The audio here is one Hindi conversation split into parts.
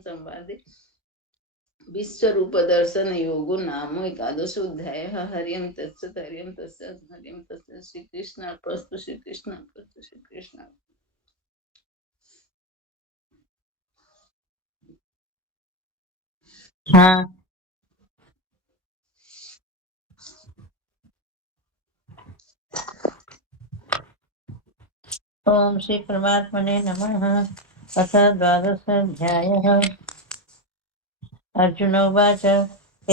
संवादे विश्वरूप दर्शन योगो नाम एकादशोऽध्याय। हरियं तत्सत् हरियं तत्सत् हरियं तत्सत्। श्री कृष्णार्पणमस्तु श्री कृष्णार्पणमस्तु श्री कृष्ण। हाँ। ओम श्री परमात्मने नमः। अथ द्वादशोऽध्यायः। अर्जुन उवाच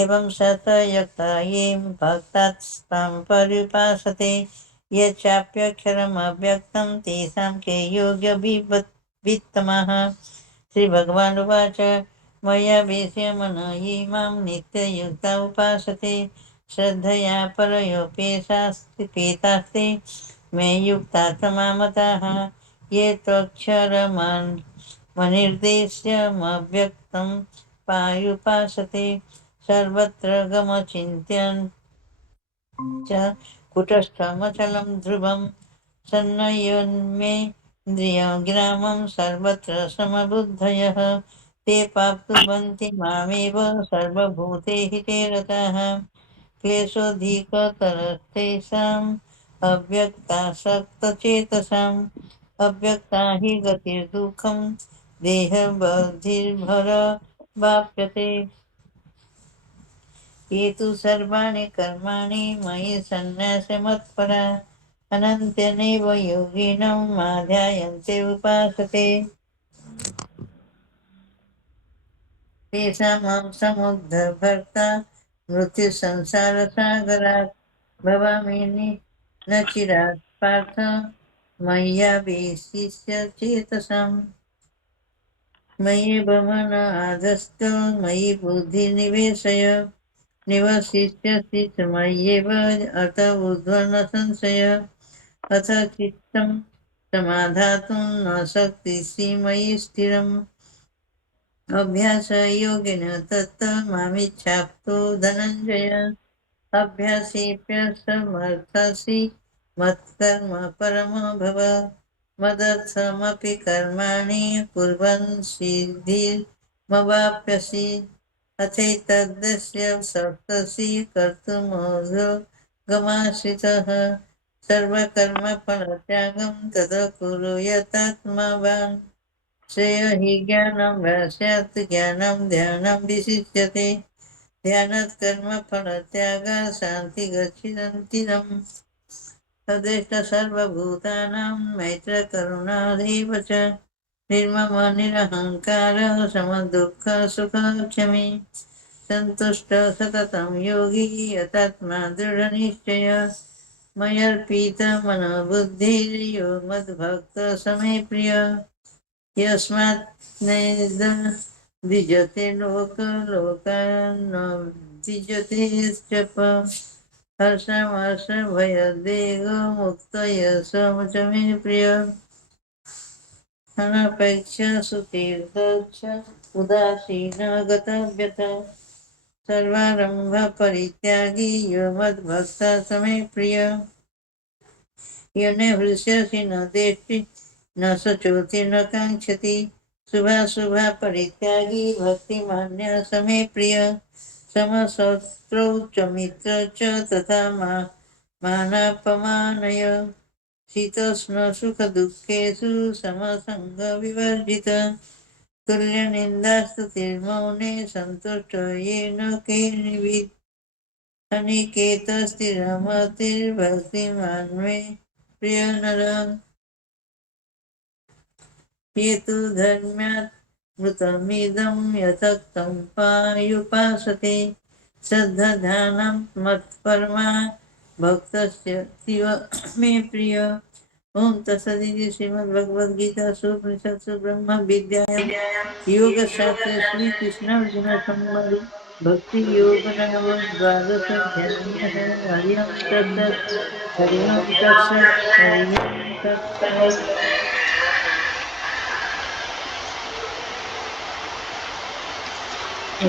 एवं शतयक्ता ये भक्तास्तां पर्युपासते यच्चाप्यक्षरमव्यक्तं तेषां के योग्यवित्तमः। श्रीभगवानुवाच मया वेश्य मन ये मां नित्ययुक्ता उपासते श्रद्धया परयोपेतास्ते मे युक्ता तमामताः ये त्वक्षरमनिर्देश्यमव्यक्तं पायुपासते सर्वत्र गमचिन्त्यं च कुटस्थमचलं ध्रुवं सन्नयोन्मेन्द्रियग्रामं सर्वत्र समबुद्धयः ते प्राप्नुवन्ति मामेव सर्वभूतेषु ते रताः क्लेशोऽधिकतरस्तेषाम् अव्यक्तासक्तचेतसाम् अव्यक्ता हि गतिर्दुःखं देहबुद्धिर्भरवाप्यते ये तु सर्वाणि कर्माणि मयि सन्न्यासमत्परा अनन्त्यनैव योगिनं माध्यायन्ते उपासते तेषां समुद्धभर्ता मृत्युसंसारसागरात् भवामि न चिरात् पार्थ मय्यावेशिष्य चेतसाम् मय्येव मन आधस्त मयि बुद्धिनिवेशय निवसिष्यसि च मय्येव अत ऊर्ध्वं न संशय अथ चित्तं समाधातुं न शक्तिसि मयि स्थिरम् अभ्यासयोगेन तत् मामिच्छाप्तो धनञ्जय अभ्यासेऽप्यसमर्थसि मत्कर्म परमो भव मदर्थमपि कर्माणि कुर्वन् सिद्धिमवाप्स्यसि अथैतद्दस्य सप्तसि कर्तुमोऽर्हो गमाश्रितः सर्वकर्मफलत्यागं तद कुरु यतात्मवान् श्रेयो हि ज्ञानं स्यात् ज्ञानं ध्यानं विशिष्यते ध्यानात् कर्मफलत्यागः शान्तिगच्छन्तिदम् तदेष्ट सर्वभूतानां मैत्रकरुणादेव च निर्ममो निरहङ्कारः समदुःखसुखक्षमी सन्तुष्टो सततं योगी यतात्मा दृढनिश्चय मय्यर्पितमनोबुद्धिर्यो मद्भक्तः समे प्रिय यस्मात् द्विजते लोकान् द्विजते हर्षमर्षभयदेगो मुक्तो स च मे प्रिय अनपेक्ष सुतीर्थश्च उदासीन गतव्यथ सर्वारम्भ परित्यागी यो मद्भक्ता समे प्रिय यो न हृष्यसि न देष्टि न शोचति न काङ्क्षति शुभाशुभा परित्यागी भक्तिमान्य समे प्रिय समशत्रौ च मित्र च तथा मानापमानय शीतोष्ण सुखदुःखेषु समसङ्गविवर्जित तुल्यनिन्दास्तुतिर्मौने सन्तुष्टो येन केनचित् अनिकेतस्थिरमतिर्भक्तिमान् मे प्रिय नर ये तु धर्म्यात् मृतमिदं यथक्तं पायुपासते श्रद्धाधानं मत्परमा भक्तस्य शिव मे प्रिय ओम तत्सदिति श्रीमद्भगवद्गीतासु उपनिषत्सु ब्रह्मविद्यायां योगशास्त्रे श्रीकृष्णार्जुन संवादे भक्ति योग नाम द्वादशोऽध्यायः। हरि ओम तत्सत् हरि ओम तत्सत् हरि ओम तत्सत्।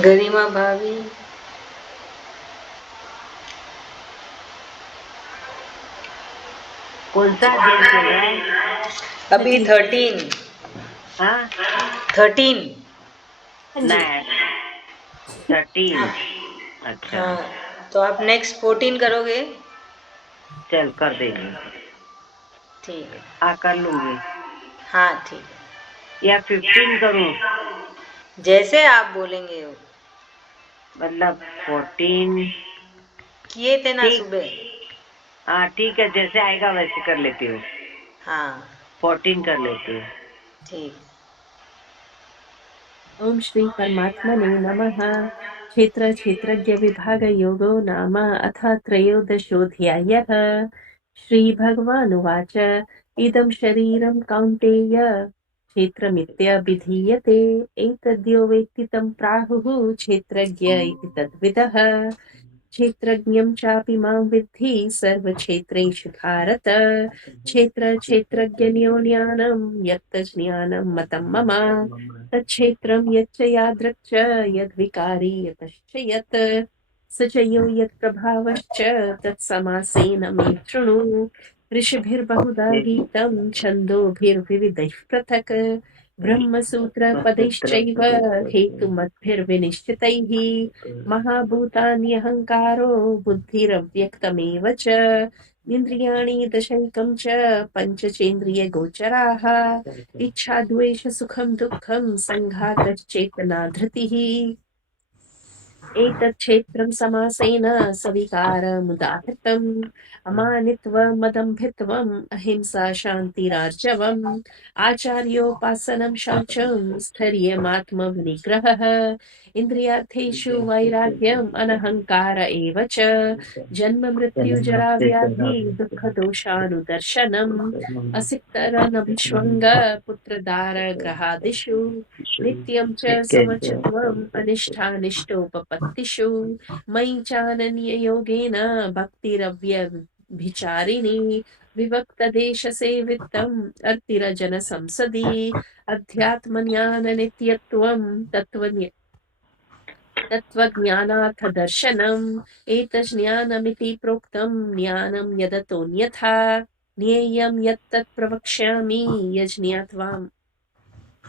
गरिमा भाभी कौन सा अध्याय चल रहा है अभी 13 हाँ 13 हाँ जी। नेक्स्ट 13। आप अच्छा हाँ, तो आप नेक्स्ट 14 करोगे? चल कर देंगे। ठीक है। कर लूंगी हाँ ठीक या 15 करूं? है, जैसे आप बोलेंगे। मतलब 14 किए थे ना ठीक। सुबह। हाँ ठीक है, जैसे आएगा वैसे कर लेती हूँ। हाँ 14 कर लेती हूँ। ठीक। ओम श्री परमात्मने नमः। क्षेत्र क्षेत्रज्ञ विभाग योगो नाम अथ त्रयोदशोऽध्यायः। श्रीभगवानुवाच इदं शरीरं कौन्तेय क्षेत्रमित्यभिधीयते एतद्यो वेत्ति तं प्राहुः क्षेत्रज्ञ इति तद्विदः। क्षेत्रज्ञं चापि मां विद्धि सर्वक्षेत्रेषु भारत। क्षेत्र क्षेत्रज्ञन्यो ज्ञानं यत्तज्ज्ञानं मतं मम तच्छेत्रं यच्च यादृक् च यद्विकारी यतश्च यत् स च यो यत्प्रभावश्च तत्समासेन मे शृणु। ऋषिभिर्बहुधा गीतं छन्दोभिर्विविधैः पृथक् ब्रह्मसूत्रपदैश्चैव हेतुमद्भिर्विनिश्चितैः महाभूतान्यहङ्कारो बुद्धिरव्यक्तमेव च इन्द्रियाणि दशैकं च पञ्चचेन्द्रियगोचराः इच्छा द्वेष सुखं दुःखं सङ्घातश्चेतना धृतिः एतत् क्षेत्रं समासेन सविकारमुदाहृतम् अमानित्वमदम्भित्वम् अहिंसा शान्तिरार्जवम् आचार्योपासनं शौचं स्थैर्यमात्मविनिग्रहः इन्द्रियार्थेषु वैराग्यम् अनहङ्कार एव च जन्म मृत्यु जरा व्याधि दुःखदोषानुदर्शनम् असिक्तरनभिष्वङ्ग पुत्रदारगृहादिषु नित्यं च समचित्वम् अनिष्टानिष्टोपपत्तिषु मयि चानन्ययोगेन भक्तिरव्यभिचारिणी विभक्तदेशसेवितम् अर्तिरजनसंसदि अध्यात्मज्ञाननित्यत्वं तत्त्वज्ञानार्थदर्शनम् एतज्ज्ञानमिति प्रोक्तं ज्ञानं यदतोऽन्यथा ज्ञेयं यत्तत् प्रवक्ष्यामि यज्ञात्वाम्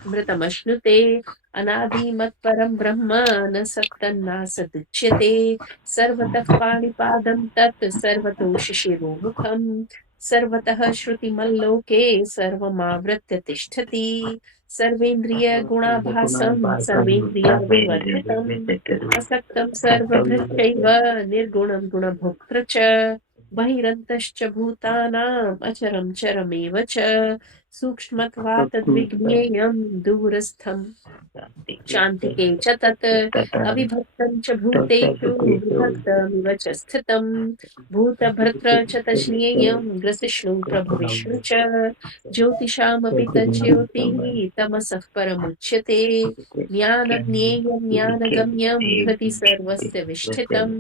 मृतमश्नुते अनादिमत्परं ब्रह्म न सत्तन्नासदुच्यते सर्वतः पाणिपादं तत् सर्वतो शिशिरोमुखम् सर्वतः श्रुतिमल्लोके सर्वमावृत्य तिष्ठति सर्वेन्द्रियगुणाभासं सर्वेन्द्रियविवर्जितम् असक्तं सर्वभृत्यैव निर्गुणं गुणभोक्तृ च बहिरन्तश्च भूतानाम् अचरं चरमेव च सूक्ष्मत्वात् तद्विज्ञेयं दूरस्थं शान्तिके च तत् अविभक्तं च भूतेषु विभक्तमिव च स्थितं भूतभर्त्र च तज्ज्ञेयं ग्रसिष्णु प्रभविष्णु च ज्योतिषामपि तज्ज्योतिः तमसः परमुच्यते ज्ञानं ज्ञेयं ज्ञानगम्यं हृदि सर्वस्य विष्ठितम्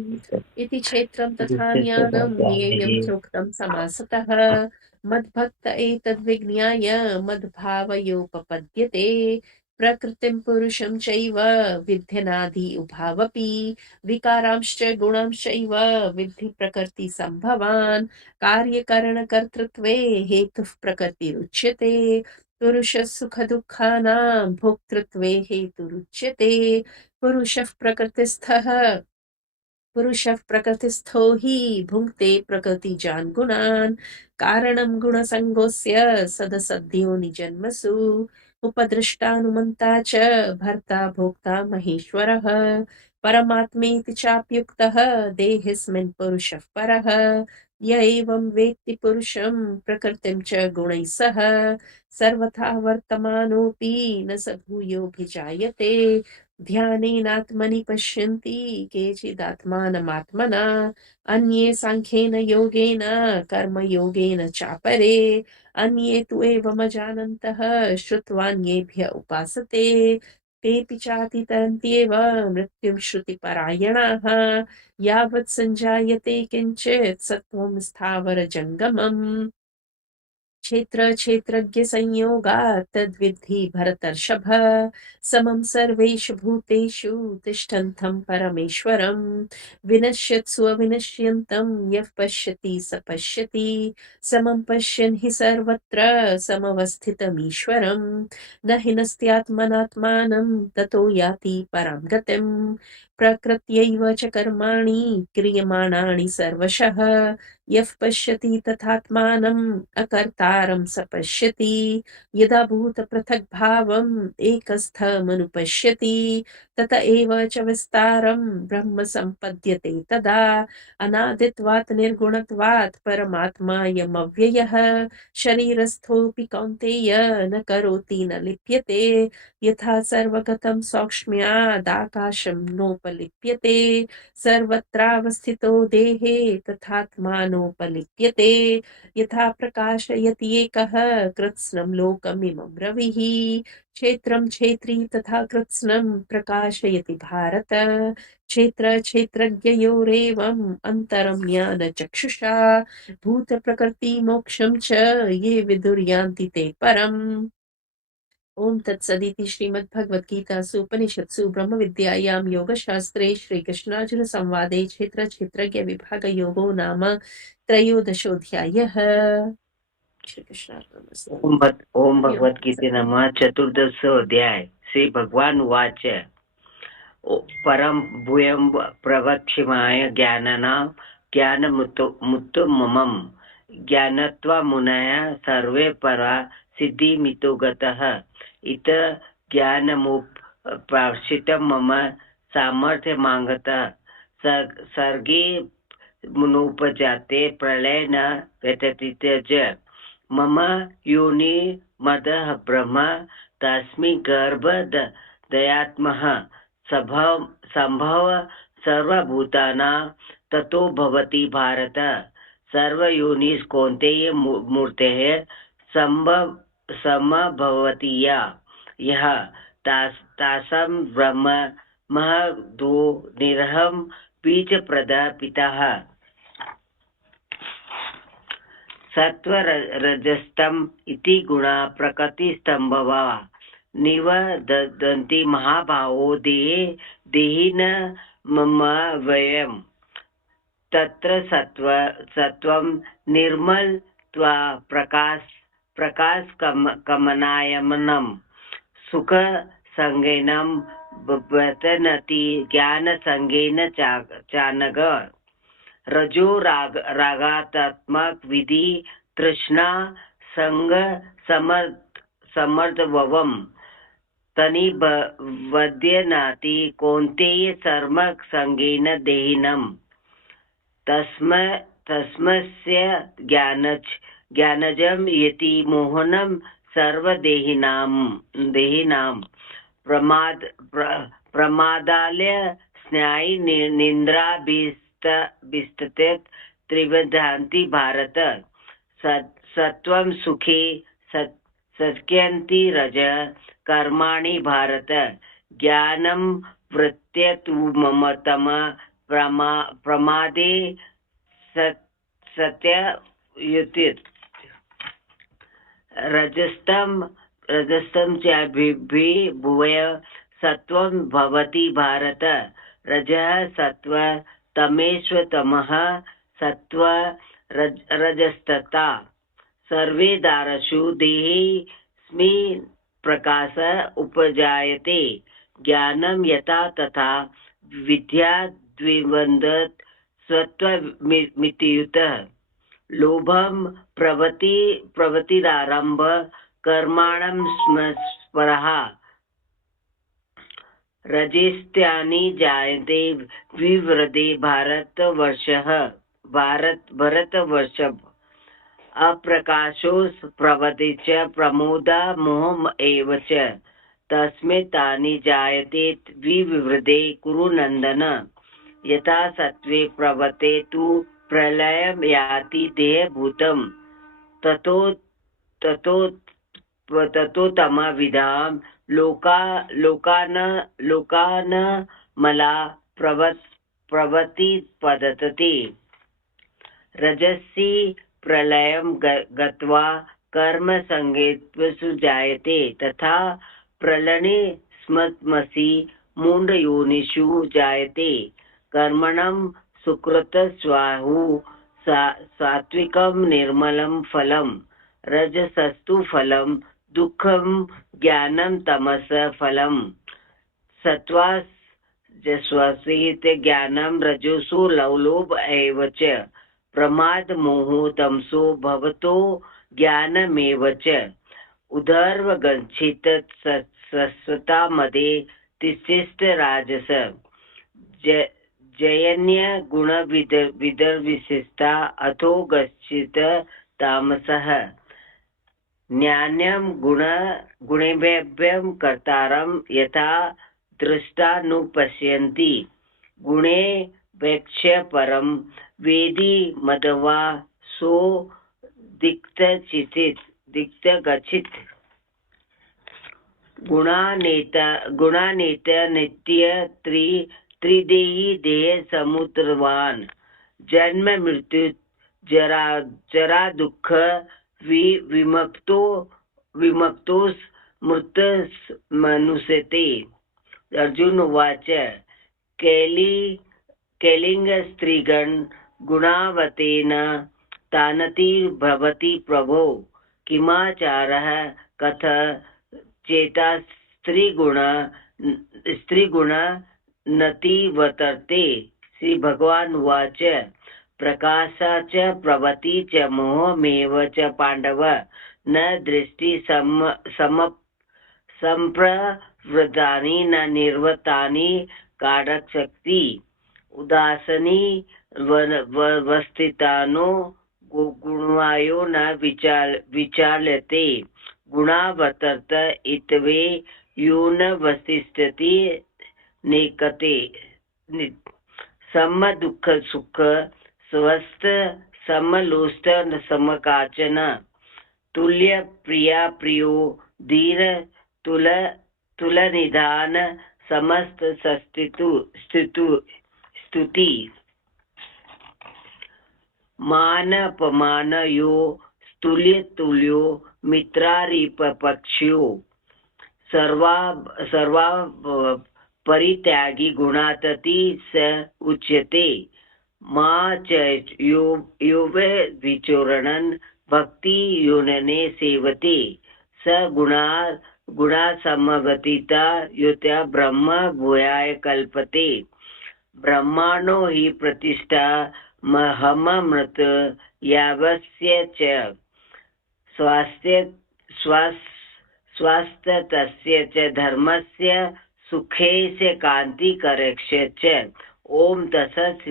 इति क्षेत्रं तथा ज्ञानं ज्ञेयं चोक्तं समासतः मद्भक्त एतद्विज्ञाय मद्भावयोपपद्यते प्रकृतिं पुरुषं चैव विध्यनादि उभावपि विकारांश्च गुणांश्चैव विद्धि प्रकृतिसम्भवान् कार्यकरणकर्तृत्वे हेतुः प्रकृतिरुच्यते पुरुषः सुखदुःखानां भोक्तृत्वे हेतुरुच्यते पुरुषः प्रकृतिस्थः पुरुषः प्रकृतिस्थो हि भुङ्क्ते प्रकृतिजान् गुणान् कारणं गुणसङ्गोऽस्य सदसद्यो निजन्मसु उपदृष्टानुमन्ता च भर्ता भोक्ता महेश्वरः परमात्मेति चाप्युक्तः देहेऽस्मिन् पुरुषः परः य एवं वेत्ति पुरुषं प्रकृतिं च गुणैः सह सर्वथा वर्तमानोऽपि न स भूयोऽभिजायते ध्यानेनात्मनि पश्यन्ति केचिदात्मानमात्मना अन्ये साङ्ख्येन योगेन कर्मयोगेन चापरे अन्ये तु एवमजानन्तः श्रुत्वान्येभ्य उपासते तेऽपि चातितन्त्येव मृत्युं श्रुतिपरायणाः यावत् सञ्जायते किञ्चित् सत्त्वं स्थावरजङ्गमम् क्षेत्र क्षेत्रज्ञ संयोगात् तद्विद्धि भरतर्षभ समं सर्वेषु भूतेषु तिष्ठन्तं परमेश्वरं विनश्यत्सु अविनश्यन्तं यः पश्यति स पश्यति समं पश्यन् हि सर्वत्र समवस्थितमीश्वरं न हिनस्त्यात्मनात्मानं ततो याति परां गतिम् प्रकृत्यैव च कर्माणि क्रियमाणानि सर्वशः यः पश्यति तथात्मानम् अकर्तारं स पश्यति यदा भूतपृथग्भावम् एकस्थमनुपश्यति तत एव च विस्तारं ब्रह्म सम्पद्यते तदा अनादित्वात् निर्गुणत्वात् परमात्मायमव्ययः शरीरस्थोऽपि कौन्तेय न करोति न लिप्यते यथा सर्वगतं सौक्ष्म्यादाकाशं नोपलिप्यते सर्वत्रावस्थितो देहे तथात्मानोपलिप्यते यथा प्रकाशयति एकः कृत्स्नं लोकमिमं रविः क्षेत्रं क्षेत्री तथा कृत्स्नं प्रकाशयति भारत क्षेत्र क्षेत्रज्ञयोरेवम् अन्तरं ज्ञानचक्षुषा भूतप्रकृतिमोक्षं च ये विदुर्यान्ति ते परम् ओम तत्सदिति श्रीमद्भगवद्गीतासु उपनिषत्सु ब्रह्मविद्यायां योगशास्त्रे श्रीकृष्णार्जुन संवादे क्षेत्र क्षेत्रज्ञ विभाग योगो नाम त्रयोदशोऽध्यायः। श्रीकृष्णार्पणमस्तु। ओम भगवद्गीते नमः। 14 अध्याय। श्री भगवान उवाच परम भूयं प्रवक्ष्यामि ज्ञानमुत्तमम् ज्ञानत्वा मुनयः सर्वे परा सिद्धिमितो गतः इत ज्ञानमुपाश्रितं मम सामर्थ्यमागतः सर्गे मुनोपजाते प्रलय न व्यथति च मम योनि मदः ब्रह्म तस्मै गर्भ दयात्मः संभव सर्वभूतानां ततो भवति भारत सर्वयोनिस् कौन्तेय मूर्तेः समभवति यः तासां ब्रह्म महदो निरहं बीजप्रदः पितः सत्वरजस्तम इति गुणा प्रकृतिस्तंभवा निवदन्ति महाभावो देहिन मम वयम् तत्र सत्वं निर्मलत्वा प्रकाशकमनायमनं सुख संगेन वर्तनति ज्ञान संगेन चानग रजो रागात्मक विधि तृष्णा संग समर्दवम तनि वद्यनाति कौन्तेय सर्म संगेन देहिनम् तस्मस्य ज्ञानजं यति मोहनं सर्वदेहिनां प्रमादालय स्नायि निन्द्राभिस्तते त्रिविधान्ति भारत सत्वं सुखे सत्यन्ति रज कर्माणि भारत ज्ञानं वृत्त्यतु मम तम प्रमादे सत्ययुति रजस्तं च भूय सत्वं भवति भारत रजः सत्व तमेष्वतमः सत्व रजस्तथा सर्वे दारशु देहेऽस्मिन् प्रकाश उपजायते ज्ञानं यथा तथा विद्याद्विवन्दत् सत्वमितियुतः लोभं प्रवृत्तिरारम्भ कर्माणं स्मरः रजेस्त्यानि जायते विवृद्धे भरतवर्षः अप्रकाशो प्रवृत्ति च प्रमोदा मोह एव च तस्मै तानि जायते विवृद्धे कुरु नन्दन यथा सत्त्वे प्रवृत्ते तु प्रलयं याति देहभूतं ततो तमविदां लोकान् मला प्रवृत्तिपद्धते रजसि प्रलयं गत्वा कर्म संगेत्वसु जायते तथा प्रलने स्मत्मसि मूढयोनिषु जायते कर्मणं सुकृत स्वाहु सात्विकं निर्मलं फलं रजसस्तु फलं दुःखं ज्ञानं तमस फलं सत्त्वास जस्वसित ज्ञानं रजोसु लवलोभ एव च प्रमाद मोहो तमसो भवतो ज्ञानमेव च उदर्व गच्छित सस्वता मध्ये तिष्ठित राजस जयन्य गुण विदर्विशिष्टा अथो गच्छित तामसः ज्ञान्यं गुणेभ्यं कर्तारं यथा दृष्टानुपश्यन्ति गुणे वेक्ष्य परं वेदी मदवा सो दिक्तगच्छित् गुणानेत नित्य त्रिदेही देह समुद्रवान जन्म मृत्यु जरा दुःख विमुक्तोस मृत मनुष्यते अर्जुन उवाच कैलिंग स्त्रीगण गुणावतेन तानति प्रभो किमाचारः कथ चेता स्त्रीगुण नतिवर्तते श्री भगवान उवाच प्रकाशा च प्रवति च मोहमेव च पांडव न दृष्टि संप्रवृत्तानि न निर्वृत्तानि कारकशक्ति उदासनी वस्थितानो गुणवायो न विचाल्यते गुणा वर्तत इत्वे यो न वसिष्ठति नेकते सम दुःख सुख स्वस्थ समलोष्ट समकाचन तुल्य प्रिया प्रियो धीर तुल निधान समस्त स्तुति मान अपमान यो तुल्य तुल्यो मित्रारिपक्षयो सर्वा परित्यागी गुणातति स उच्यते मा च यो विचोरणन भक्ति योनने सेवते स गुणा समवतिता युत्या ब्रह्म भूयाय कल्पते ब्रह्माणो हि प्रतिष्ठा महममृत यावस्य च स्वास्थ्य तस्य च धर्मस्य सुखेस्य कांतिकरस्य च ओम तत्सत्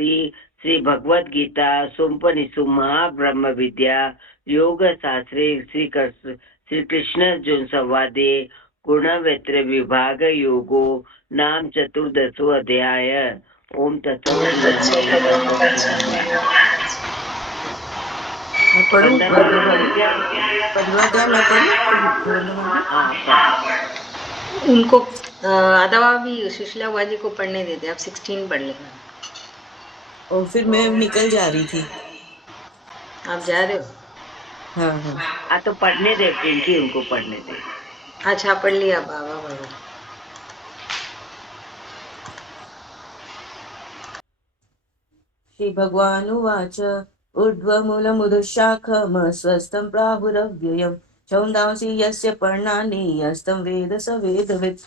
श्री भगवद गीता सुपनिषु महाब्रह्म विद्या योग शास्त्रे श्री कृष्ण अर्जुन संवादे गुणवेत्र विभाग योगो नाम 14 अध्याय ओम उनको अथवा भी सुशीला बुआ जी को पढ़ने देते, आप 16 पढ़ लेना। और फिर मैं निकल जा रही थी। आप जा रहे हो? हाँ तो पढ़ने दे पिंकी, उनको पढ़ने दे। अच्छा पढ़ लिया बाबा बाबा। श्री भगवान उवाच ऊर्ध्वमूलमुदशाखमस्वस्थं प्राहुरव्ययम् छन्दांसि यस्य पर्णानि यस्तं वेद स वेदवित्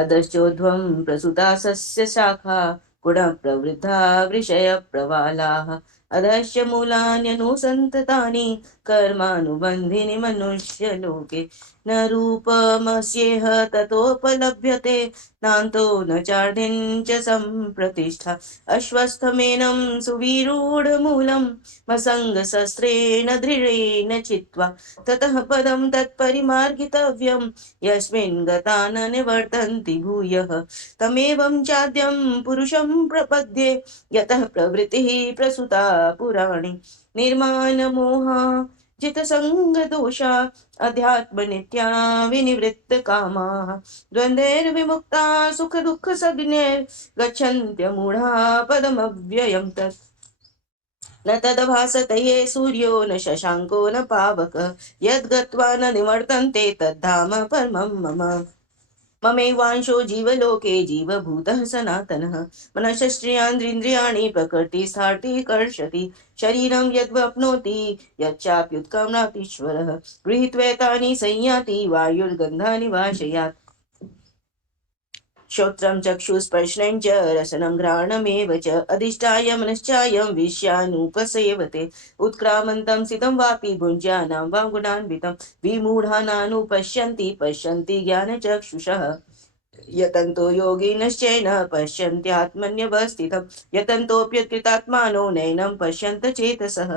अधश्चोर्ध्वं प्रसुता सस्य शाखा गुणप्रवृद्धा वृषयप्रवालाः अधश्च मूलान्यनुसन्ततानि कर्मानुबन्धिनि मनुष्यलोके न रूपमस्येह ततोपलभ्यते नान्तो न चार्धिं च सम्प्रतिष्ठा अश्वस्थमेनं सुविरूढमूलं मसङ्गशस्त्रेण दृढेन चित्वा ततः पदं तत्परिमार्गितव्यं यस्मिन् गता न निवर्तन्ति भूयः तमेवं चाद्यं पुरुषं प्रपद्ये यतः प्रवृत्तिः प्रसुता पुराणि निर्माणमोहा जितसङ्गदोषा अध्यात्मनित्या विनिवृत्तकामाः द्वन्द्वैर्विमुक्ता सुखदुःखसञ्ज्ञैर्गच्छन्त्यमूढा पदमव्ययं तत्। न तदभासते ये सूर्यो न शशाङ्को न पावकः यद्गत्वा न निवर्तन्ते तद्धाम परमं मम ममैवांशो जीवलोके जीवभूतः सनातनः मनश्चेन्द्रियाणि प्रकृतिस्थार्ति कर्षति शरीरं यद्वाप्नोति यच्चाप्युत्क्रामतीश्वरः गृहीत्वैतानि संयाति वायुर्गन्धानि वाशयात् श्रोत्रं चक्षुस्पर्शनं च रसनं घ्राणमेव च अधिष्ठाय मनश्चायं विषयानुपसेवते उत्क्रामन्तं स्थितं वापि भुञ्जानां वा गुणान्वितं विमूढानानुपश्यन्ति पश्यन्ति ज्ञानचक्षुषः यतन्तो योगिनश्चैन पश्यन्त्यात्मन्यवस्थितं यतन्तोऽप्यकृतात्मानो नैनं पश्यन्त चेतसः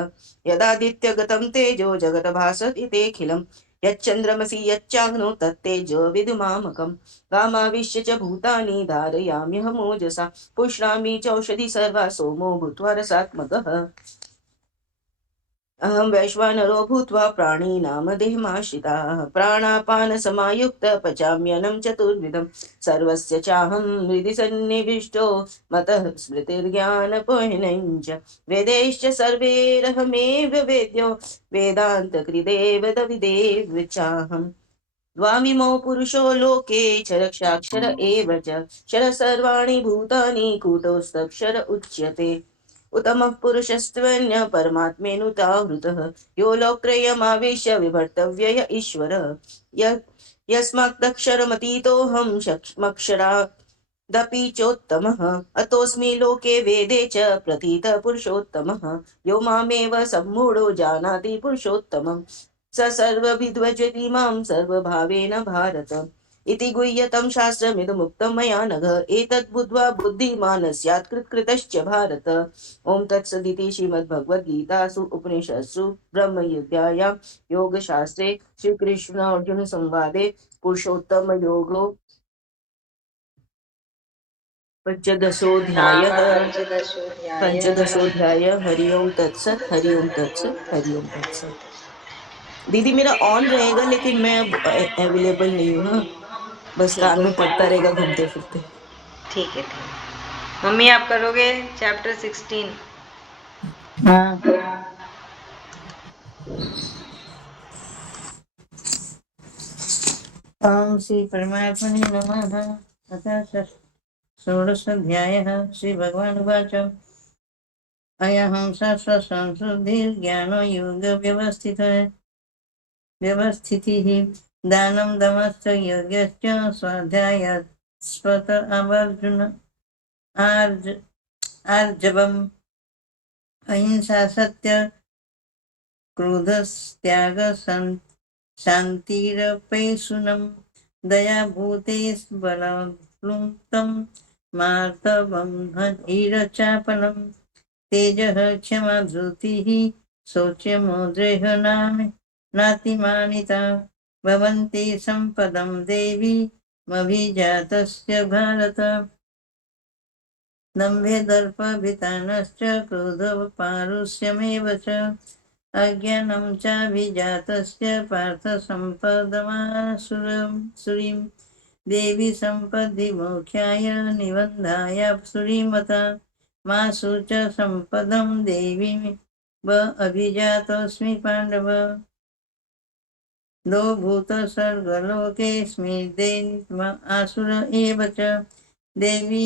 यदादित्यगतं तेजो जगतभासते तेऽखिलं यच्चन्द्रमसि यच्चाग्नो तत्तेजो विदुमामकं गामाविश्य च भूतानि धारयाम्यहमोजसा पुष्णामि चौषधि सर्वा सोमो भूत्वा रसात्मकः अहं वैश्वानरो भूत्वा प्राणिनाम देहमाश्रिताः प्राणापानसमायुक्त पचाम्यन्नं चतुर्विधं सर्वस्य चाहं हृदि सन्निविष्टो मतः स्मृतिर्ज्ञानपोहिनं च वेदैश्च सर्वैरहमेव वेद्यो वेदान्तकृदेव तविदेव चाहम् द्वामिमौ पुरुषो लोके क्षरक्षाक्षर एव च क्षर सर्वाणि भूतानि कूटोस्तक्षर उच्यते उत्तमः पुरुषस्त्वन्य परमात्मेनुतावृतः यो लोकत्रयमावेश्य विभर्तव्यय ईश्वरः यस्मादक्षरमतीतोऽहं क्षरमक्षरादपि चोत्तमः अतोऽस्मि लोके वेदे च प्रतीतः पुरुषोत्तमः यो मामेव सम्मूढो जानाति पुरुषोत्तमं स सर्वविद्वजति मां सर्वभावेन भारत इति गुह्यतं शास्त्रमिदमुक्तं मया नघ एतद् बुद्ध्वा बुद्धिमान् स्यात् कृतकृतश्च भारत ओम तत्सदिति श्रीमद्भगवद्गीतासु उपनिषत्सु ब्रह्मविद्यायां योगशास्त्रे श्रीकृष्ण अर्जुन संवादे पुरुषोत्तम योगो नाम पंचदशोऽध्यायः पञ्चदशोऽध्यायः हरि ओम तत्सत् हरि ओम तत्सत् हरि ओम तत्सत्। दीदी मेरा ऑन रहेगा लेकिन मैं अब अवेलेबल नहीं हूँ। हाँ, बस ठीक कान में पड़ता रहेगा घूमते फिरते। ठीक है मम्मी आप करोगे चैप्टर 16। हाँ। ओम श्री परमात्मने नमः। अथ षोडशोऽध्यायः श्री भगवानुवाच अयहं सस्वसंशुद्धिर्ज्ञानो योगव्यवस्थितिः दानं दमश्च यज्ञश्च स्वाध्यायस्वत अवर्जुन आर्जवम् अहिंसा सत्य क्रोधस्त्याग शान्तिरपैशुनं दया भूतेस्बलं मार्दवं धीरचापलं तेजः क्षमा धृतिः शौच्यमोद्रेह नातिमानिता भवन्ति सम्पदं देवी मभिजातस्य भारत दम्भेदर्पभितानश्च क्रोधपारुष्यमेव च अज्ञानं चाभिजातस्य पार्थ सम्पदमासुरीं देवी सम्पदि मोक्षाय निबन्धाय सुरीमता मासु च सम्पदं देवी अभिजातोऽस्मि पाण्डव दो भूत स्वर्गलोकेऽस्मि दैत्य आसुर एव च देवी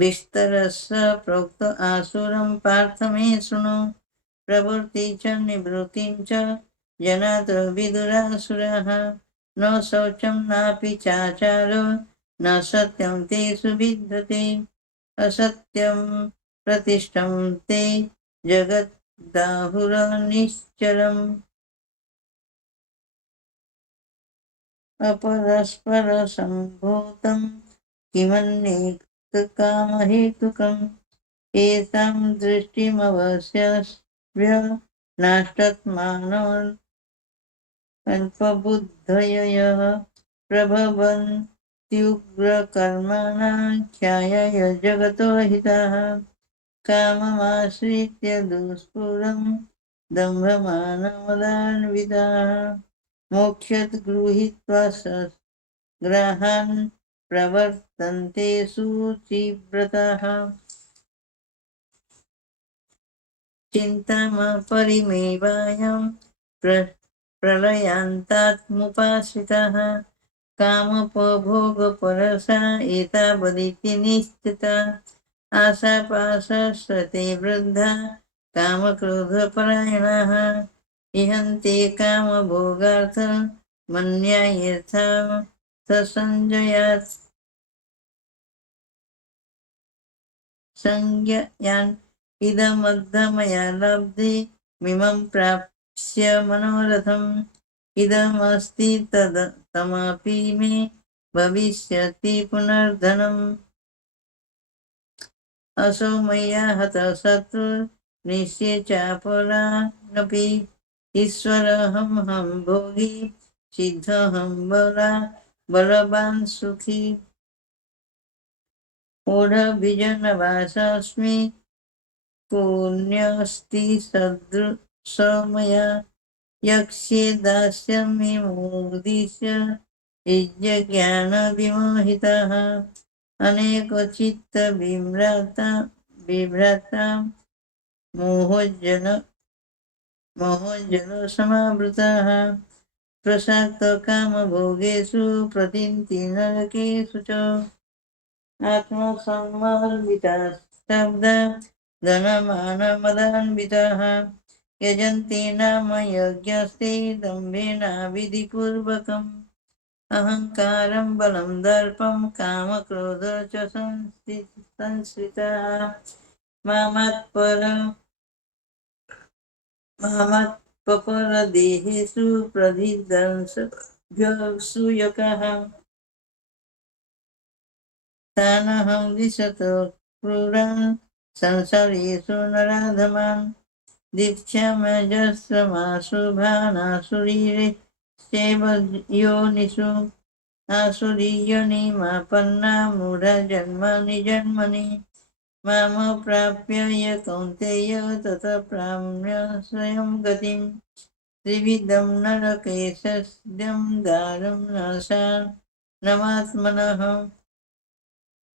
विस्तरस्य प्रोक्त आसुरं पार्थ मे शृणु प्रवृत्ति च निवृत्तिं च जनात विदुरासुरः न शौचं नापि चाचारो न सत्यं ते सुविद्यते असत्यं प्रतिष्ठं ते जगद्दाहुरनिश्चरम् अपरस्परसम्भूतं किमन्येककामहेतुकम् एतां दृष्टिमवस्यभ्य नाष्टत्मानोऽल्पबुद्धयः प्रभवन्त्युग्रकर्मणां ख्याय जगतो हितः काममाश्रित्य दुष्पूरं दम्भमानमदान्विताः मोक्षत गृहीत्वा ग्रहान् प्रवर्तन्ते शुचिव्रताः चिन्तामपरिमेवायं प्रलयान्तात्मुपाश्रितः कामोपभोगपरसा एतावदिति निश्चिता आशापाशश्रते वृद्धा कामक्रोधपरायणाः इहन्ते कामभोगार्थ मन्यायर्था सञ्जयात् संज्ञयान् इदमद्ध मया लब्धे मिमं प्राप्स्य मनोरथम् इदमस्ति तमपि मे भविष्यति पुनर्धनम् असौ मया हतः शत्रुर्निश्ये चापरानपि ईश्वरहं भोगी सिद्धहं बलवान् सुखी ऊढभिजनवासस्मि पुण्यस्ति सदृश मया यक्ष्ये दास्यमि मुदिस्य इज्ज्ञानविमोहितः अनेकचित्तविभ्राता मोहोज्जलसमावृतः प्रसक्तकामभोगेषु प्रतीन्ति नरकेषु च आत्मसम्मर्मितः शब्दा धनमानमदान्वितः यजन्ति नाम यज्ञस्ते दम्भेनाविधिपूर्वकम् अहङ्कारं बलं दर्पं कामक्रोध च संश्रितः मामत्परदेहेषु प्रधिदंसभ्यसूयकः तानहं दिशतो क्रूरान् संसारेषु नराधमान् दीक्षामजस्रमाशुभानासुरीरे सेव योनिषु आसुरीयनिमापन्ना मूढा जन्मनि जन्मनि माम प्राप्य य कौन्तेय ततः प्राप्य स्वयं गतिं त्रिविधं नरकेशस्यं दारुं नमात्मनः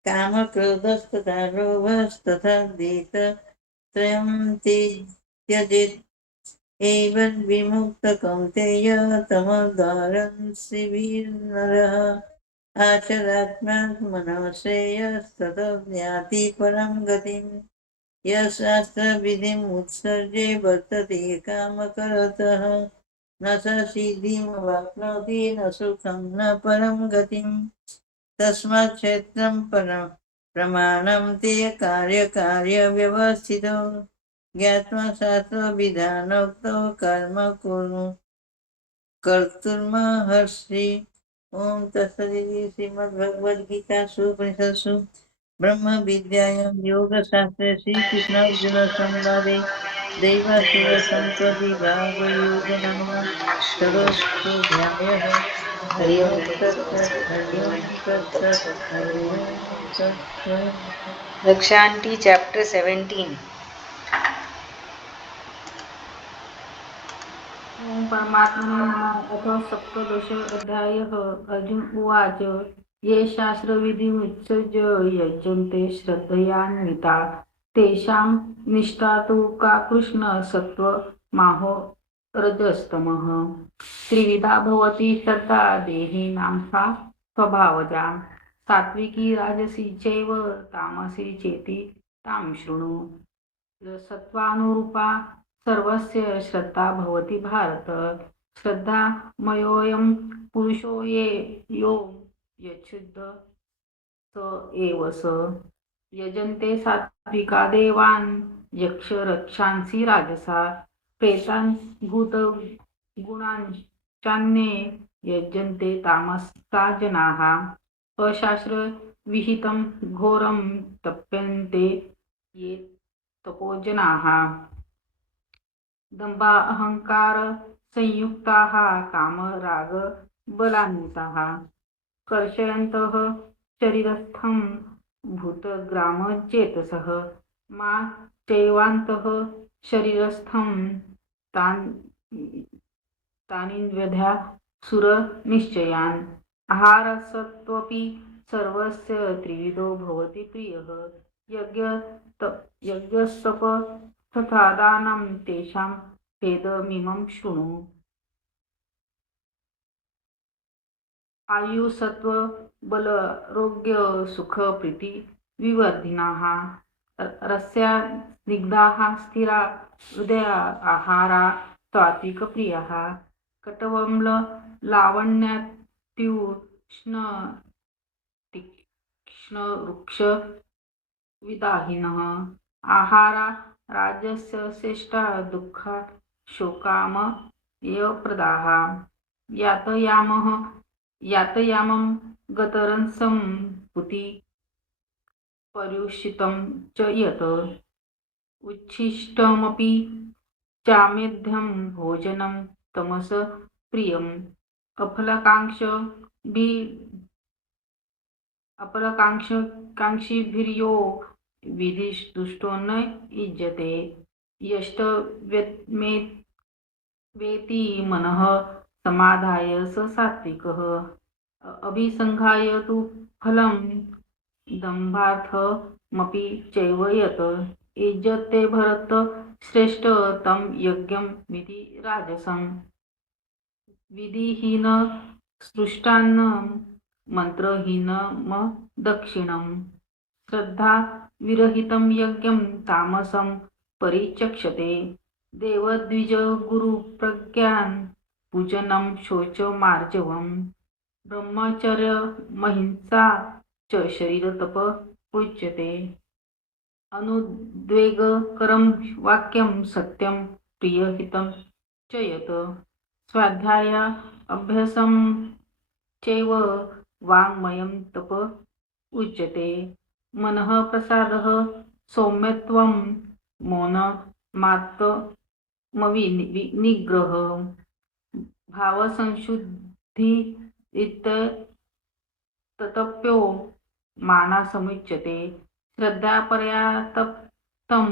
कामक्रोधस्तथा लोभस्तथा त्रयं त्यजेत् एवं विमुक्त कौन्तेय तमोद्वारं शिविर्नरः आचरात्मनः श्रेयस्ततः ज्ञाति परं गतिं यः शास्त्रविधिम् उत्सर्जे वर्तते कामकरतः न स सिद्धिमवाप्नोति न सुखं न परं गतिम् तस्मात् क्षेत्रं प्रमाणं ते कार्यकार्यव्यवस्थितो ज्ञात्वा शास्त्रविधानोक्तो कर्म कर्तुर्महर्षि ओम तत्सदिति श्रीमद्भगवद्गीतासु उपनिषत्सु ब्रह्मविद्यायां योगशास्त्रे श्रीकृष्णार्जुन संवादे दैवासुरसम्पदविभागयोगो नाम षोडशोऽध्यायः हरि हरि ओम ओम तत्सत् हरि ओम तत्सत् हरि ओम तत्सत् रक्षांटी चैप्टर 17। ओम परमात्मने नमः। अथ सप्तदशोऽध्यायः। अर्जुन उवाच ये शास्त्रविधिमुत्सृज्य यजन्ते श्रद्धयान्विता तेषां निष्ठा तु का कृष्ण सत्त्वमाहो रजस्तमः त्रिविधा भवति श्रद्धा देहिनां सा स्वभावजा सात्विकी राजसी चैव तामसी चेति तां शृणु सत्त्वानुरूपा सर्वस्य श्रद्धा भवति भारत श्रद्धा मयोऽयं पुरुषो यो यच्छुद्ध स एव स यजन्ते सात्विका देवान् यक्ष रक्षांसि राजसा प्रेतान् भूतगुणांश्चान्ये यजन्ते तामसा जनाः अशास्त्रविहितं घोरं तप्यन्ते ये तपोजनाः दंभा अहंकार संयुक्ताः कामराग बलान्विताः कर्षयन्तः शरीरस्थं भूतग्रामचेतसः मा चैवान्तः शरीरस्थं तानिन्व्यधा सुरनिश्चयान् आहारसत्त्वपि सर्वस्य त्रिविधो भवति प्रियः यज्ञस्तप तथा दानं तेषां भेदमिमं शृणु। आयुसत्व बल रोग्य सुख प्रीति विवर्धिनाः रस्या स्निग्धाः स्थिरा हृदय आहारा सात्विकप्रियाः कटवम्ल लावण्यात्युष्ण तीक्ष्ण वृक्ष विदाहिनः आहारा राजस्य श्रेष्ठा दुःखा शोकामयप्रदाः यातयामं गतरंसं पुति पर्युषितं च यत् उच्छिष्टमपि चामेध्यं भोजनं तमस प्रियम् अपलकाङ्क्षिभिर्यो विधिदुष्टो न युज्यते यष्टवेति मनः समाधाय स सात्विकः अभिसंघाय तु फलं दम्भार्थमपि चैव यत् युज्यते भरत श्रेष्ठ तं यज्ञं विधि राजसं विधिहीन सृष्टान्नं मंत्रहीनम दक्षिणं श्रद्धा विरहितं यज्ञं तामसं परिचक्षते देवद्विज गुरुप्रज्ञान पूजनं शौचमार्जवं ब्रह्मचर्य महिंसा च शरीरतप उच्यते अनुद्वेगकरं वाक्यं सत्यं प्रियहितं च यत् स्वाध्याय अभ्यासं चैव वाङ्मयं तप उच्यते मनः प्रसादः सौम्यत्वं मौनमात्मविनिग्रह भावसंशुद्धि ततप्यो मानसमुच्यते श्रद्धापर्याप्तं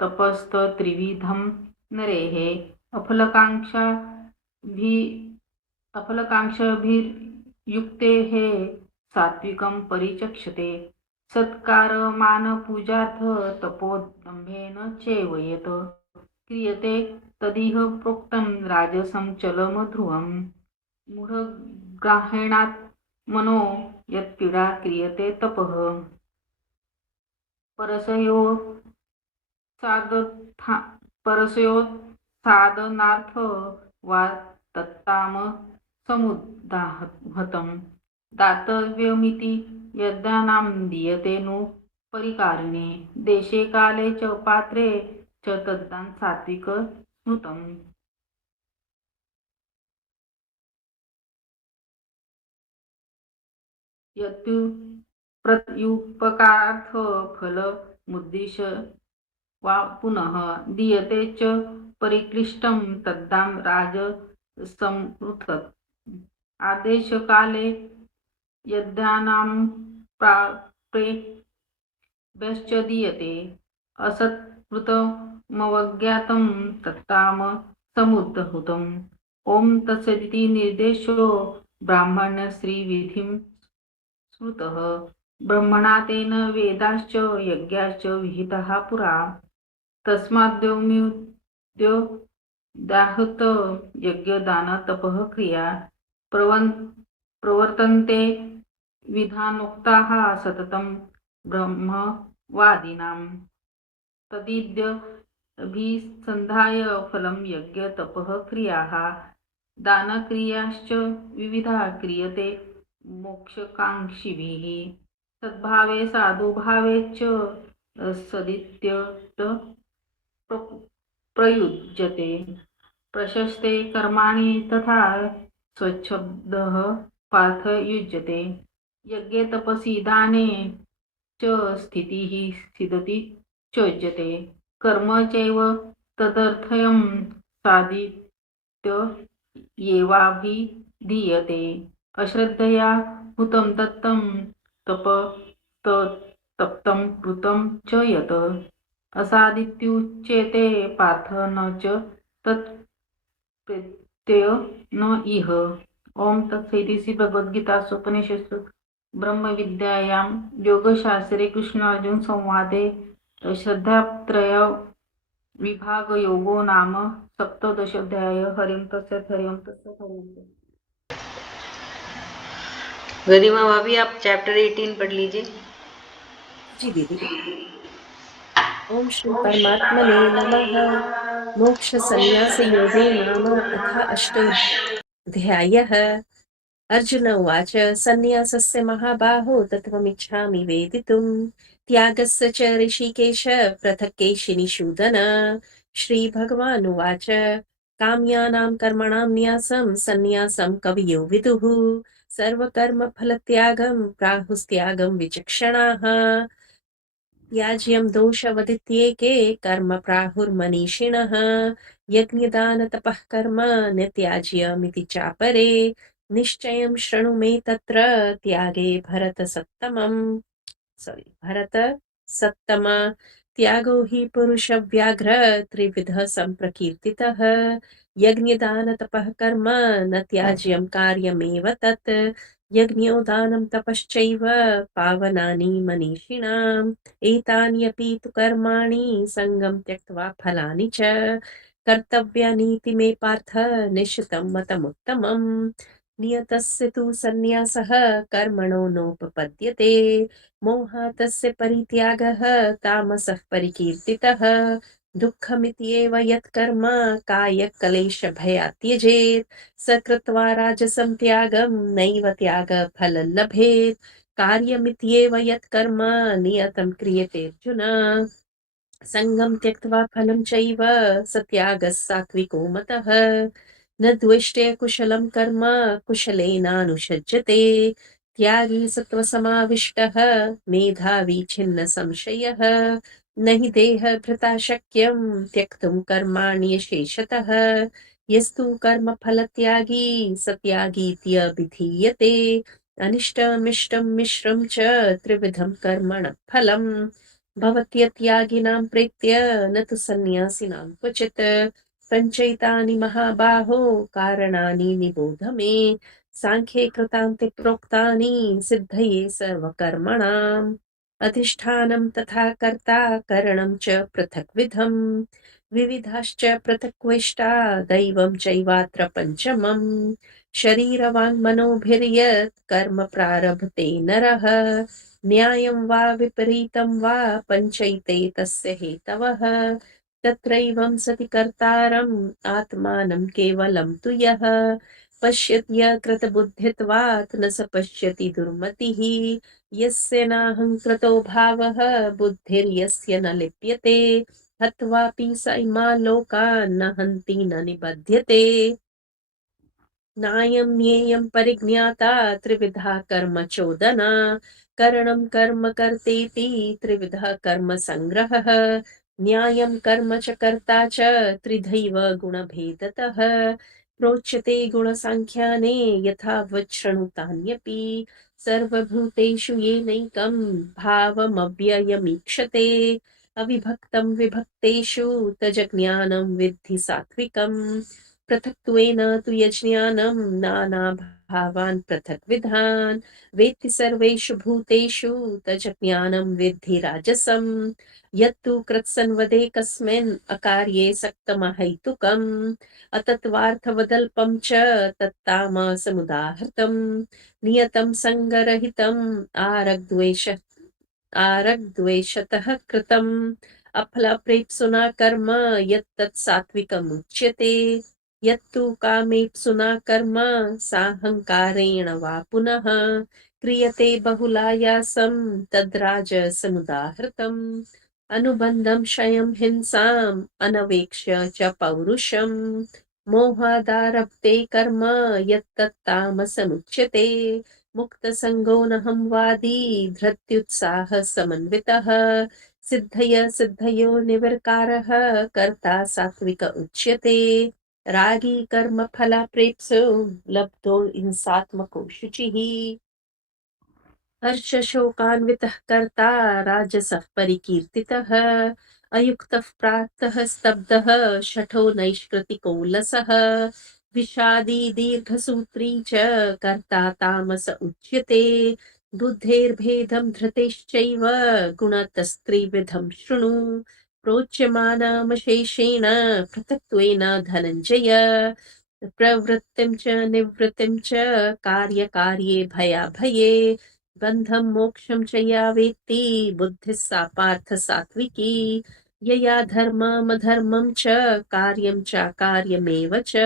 तपस्तत्त्रिविधं नरेः अफलकाङ्क्षाभिर्युक्तेः सात्विकं परिचक्षते सत्कारमानपूजार्थ तपोदम्भेन चैव यत् क्रियते तदिह प्रोक्तं राजसं चलमध्रुवं मूढग्राहेणात् मनो यत्पीडा क्रियते तपः परसयोत्सादनार्थ वा तत्ताम समुदाहतं दातव्यमिति यद्दानं दीयते नु परिकारिणे देशे काले च पात्रे च तद्दान सात्विक स्मृतम् प्रत्युपकारार्थ फलमुद्दिश्य वा पुनः दीयते च परिक्लिष्टं तद्दान राजसंपृथक् आदेशकाले यद्दानां प्राप्तेभ्यश्च दीयते असत्कृतमवज्ञातं तत्ताम समुद्धहुतम् ॐ तत्सदिति निर्देशो ब्राह्मण्यश्रीविधिं स्मृतः ब्रह्मणा तेन वेदाश्च यज्ञाश्च विहिताः पुरा तस्माद्योदाहृत यज्ञदानतपः क्रिया प्रवर्तन्ते विधानोक्ताः सततं ब्रह्मवादिनां तदिद्यभिसन्धाय फलं यज्ञतपः क्रियाः दानक्रियाश्च विविधा क्रियते मोक्षकाङ्क्षिभिः सद्भावे साधुभावे च सदित्यत प्रयुज्यते प्रशस्ते कर्माणि तथा स्वच्छब्दः पार्थ युज्यते यज्ञे तपसि दाने च स्थितिः सिद्धति चोज्यते कर्म चैव तदर्थयं साधित्य येवाभिधीयते अश्रद्धया हुतं दत्तं तप्तं कृतं च यत् असादित्युच्यते पार्थ न च तत्प्रत्यय न इह ओम तत्सदिति श्री भगवद्गीतासु उपनिषत्सु ब्रह्मविद्यायां योगशास्त्रे कृष्णार्जुन संवादे श्रद्धात्रय विभागयोगो नाम सप्तदशोऽध्यायः। हरिं तत्सत् हरिं तत्सत् हरिं तत्सत्। गरिमा भाभी आप चैप्टर 18 पढ़ लीजिए। जी दीदी। ओम श्री परमात्मने नमः। मोक्ष संन्यास योगे नाम अथ अष्टोऽध्यायः। अर्जुन उवाच संन्यासस्य महाबाहो तत्त्वमिच्छामि वेदितुम् त्यागस्य च ऋषिकेश पृथक् केशिनिषूदन। श्रीभगवानुवाच काम्यानां कर्मणां न्यासं संन्यासं कवयो विदुः सर्वकर्मफलत्यागं प्राहुस्त्यागं विचक्षणाः। त्याज्यं दोषवदित्येके कर्म प्राहुर्मनीषिणः यज्ञदानतपः कर्म न त्याज्यमिति चापरे निश्चयं शृणु मे तत्र त्यागे भरत सत्तम त्यागो हि पुरुषव्याघ्र त्रिविधः सम्प्रकीर्तितः यज्ञदानतपः कर्म न त्याज्यं कार्यमेव तत् यज्ञो दानं तपश्चैव पावनानि मनीषिणाम् एतान्यपि तु कर्माणि सङ्गं त्यक्त्वा फलानि च कर्तव्यानीति मे पार्थ निश्चितं मतमुत्तमम् नियतस्य तु सन्न्यासः कर्मणो नोपपद्यते मोहातस्य परित्यागः तामसः परिकीर्तितः दुःखमित्येव यत्कर्म कायक्लेशभयात् त्यजेत् स कृत्वा राजसं त्यागं नैव त्यागफलं लभेत् कार्यमित्येव यत्कर्म नियतं क्रियते अर्जुन सङ्गं त्यक्त्वा फलं चैव स त्यागः सात्विको मतः न द्वेष्टे कुशलं कर्म कुशलेनानुषज्यते त्यागी सत्त्वसमाविष्टः मेधावी छिन्न संशयः न हि देहभृता शक्यं त्यक्तुं कर्माणि शेषतः यस्तु कर्मफलत्यागी स त्यागीत्यभिधीयते अनिष्टमिष्टं मिश्रं च त्रिविधं कर्मणः फलम् भवत्यत्यागिनां प्रीत्य न तु सन्न्यासिनां क्वचित् पञ्चैतानि महाबाहो कारणानि निबोध मे साङ्ख्ये कृतान्ते प्रोक्तानि सिद्धये सर्वकर्मणाम् अधिष्ठानं तथा कर्ता करणं च पृथक्विधम् विविधाश्च पृथक्वेष्टा दैवं चैवात्र पञ्चमम् शरीरवाङ्मनोभिर्यत् कर्म प्रारभते नरः न्यायं वा विपरीतं वा पञ्चैते तस्य हेतवः तत्रैवं सति कर्तारम् आत्मानं केवलं तु यः पश्यत्यकृतबुद्धित्वात् न स पश्यति दुर्मतिः यस्य नाहङ्कृतो भावः बुद्धिर्यस्य न लिप्यते हत्वापि स इमा लोकान् न हन्ति न निबध्यते नायं ज्ञेयं परिज्ञाता त्रिविधा कर्म चोदना करणं कर्म कर्तेति त्रिविधः कर्म संग्रहः न्यायं कर्म च कर्ता च त्रिधैव गुणभेदतः प्रोच्यते गुणसाङ्ख्याने यथा वच्छृणुतान्यपि सर्वभूतेषु येनैकं भावमव्ययमीक्षते अविभक्तं विभक्तेषु तजज्ञानं विद्धि सात्विकम् पृथक्त्वेन तु यज्ञानं नानाभावान् पृथग्विधान् वेत्ति सर्वेषु भूतेषु तज्ज्ञानं विद्धि राजसं यत्तु कृत्सन्वदेकस्मिन् अकार्ये सक्तमहैतुकम् अतत्त्वार्थवदल्पं च तत्तामसमुदाहृतं नियतं सङ्गरहितम् आरग्द्वेषतः कृतम् अफलप्रेप्सुना कर्म यत्तत् सात्विकमुच्यते यत्तु कामेप्सुना कर्म साहङ्कारेण वा पुनः क्रियते बहुलायासं तद्राजसमुदाहृतम् अनुबन्धं क्षयं हिंसाम् अनवेक्ष्य च पौरुषम् मोहादारभ्ते कर्म यत्तत्तामसमुच्यते मुक्तसङ्गो नहं वादी धृत्युत्साहः समन्वितः सिद्धयो निवर्कारः कर्ता सात्विक उच्यते रागी कर्म फलाप्रेप्सो लब्धो हिंसात्मको शुचिः हर्षशोकान्वितः कर्ता राजसः परिकीर्तितः अयुक्तः प्राक्तः स्तब्धः शठो नैष्कृतिको लसः विषादी दीर्घसूत्री च कर्ता तामस उच्यते बुद्धेर्भेदं धृतेश्चैव गुणतस्त्रिविधं शृणु प्रोच्यमानमशेषेण पृथक्त्वेन धनञ्जय प्रवृत्तिं च निवृत्तिं च कार्यकार्ये भयाभये बन्धं मोक्षं च या वेत्ति बुद्धिः सा पार्थ सात्विकी यया धर्ममधर्मं च कार्यं चाकार्यमेव च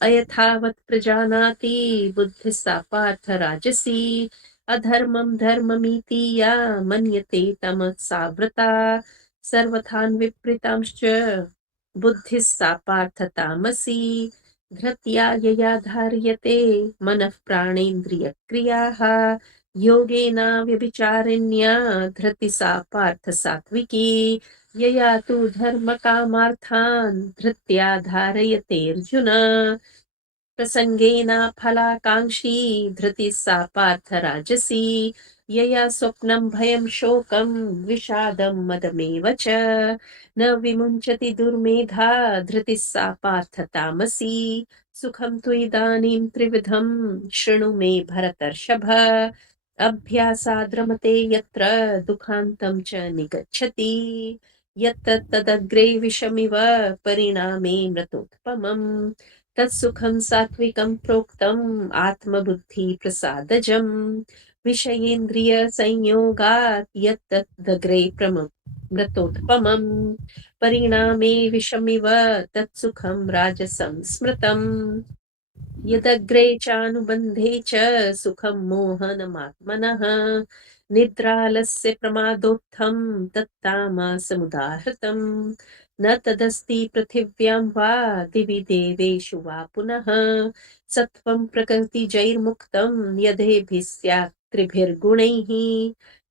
अयथावत् प्रजानाति बुद्धिः सा पार्थ राजसी अधर्मं धर्ममिति या मन्यते तमसा वृता सर्वथान् विपरीतांश्च बुद्धिः सा पार्थ तामसी धृत्या यया धार्यते मनः प्राणेन्द्रियक्रियाः योगेन व्यभिचारिण्या धृति सा पार्थ सात्विकी यया तु धर्मकामार्थान् धृत्या धारयते अर्जुन प्रसंगेन फलाकांक्षी धृति सा पार्थ राजसी यया स्वप्नं भयं शोकं विषादं मदमेव च न विमुञ्चति दुर्मेधा धृतिः सा पार्थ तामसी सुखं तु इदानीं त्रिविधं शृणु मे भरतर्षभ अभ्यासाद्रमते यत्र दुःखान्तं च निगच्छति यत्तदग्रे विषमिव परिणामे मृतोत्पमम् तत्सुखं सात्विकं प्रोक्तम् आत्मबुद्धिप्रसादजम् विषयेन्द्रियसंयोगात् यत्तदग्रे मृतोत्पमम् परिणामे विषमिव तत्सुखं राजसं स्मृतम् यदग्रे चानुबन्धे च सुखं मोहनमात्मनः निद्रालस्य प्रमादोत्थं तत्तामसमुदाहृतम् न तदस्ति पृथिव्यां वा दिवि देवेषु वा पुनः सत्वं प्रकृतिजैर्मुक्तं यदेभिः स्यात् त्रिभिर्गुणैः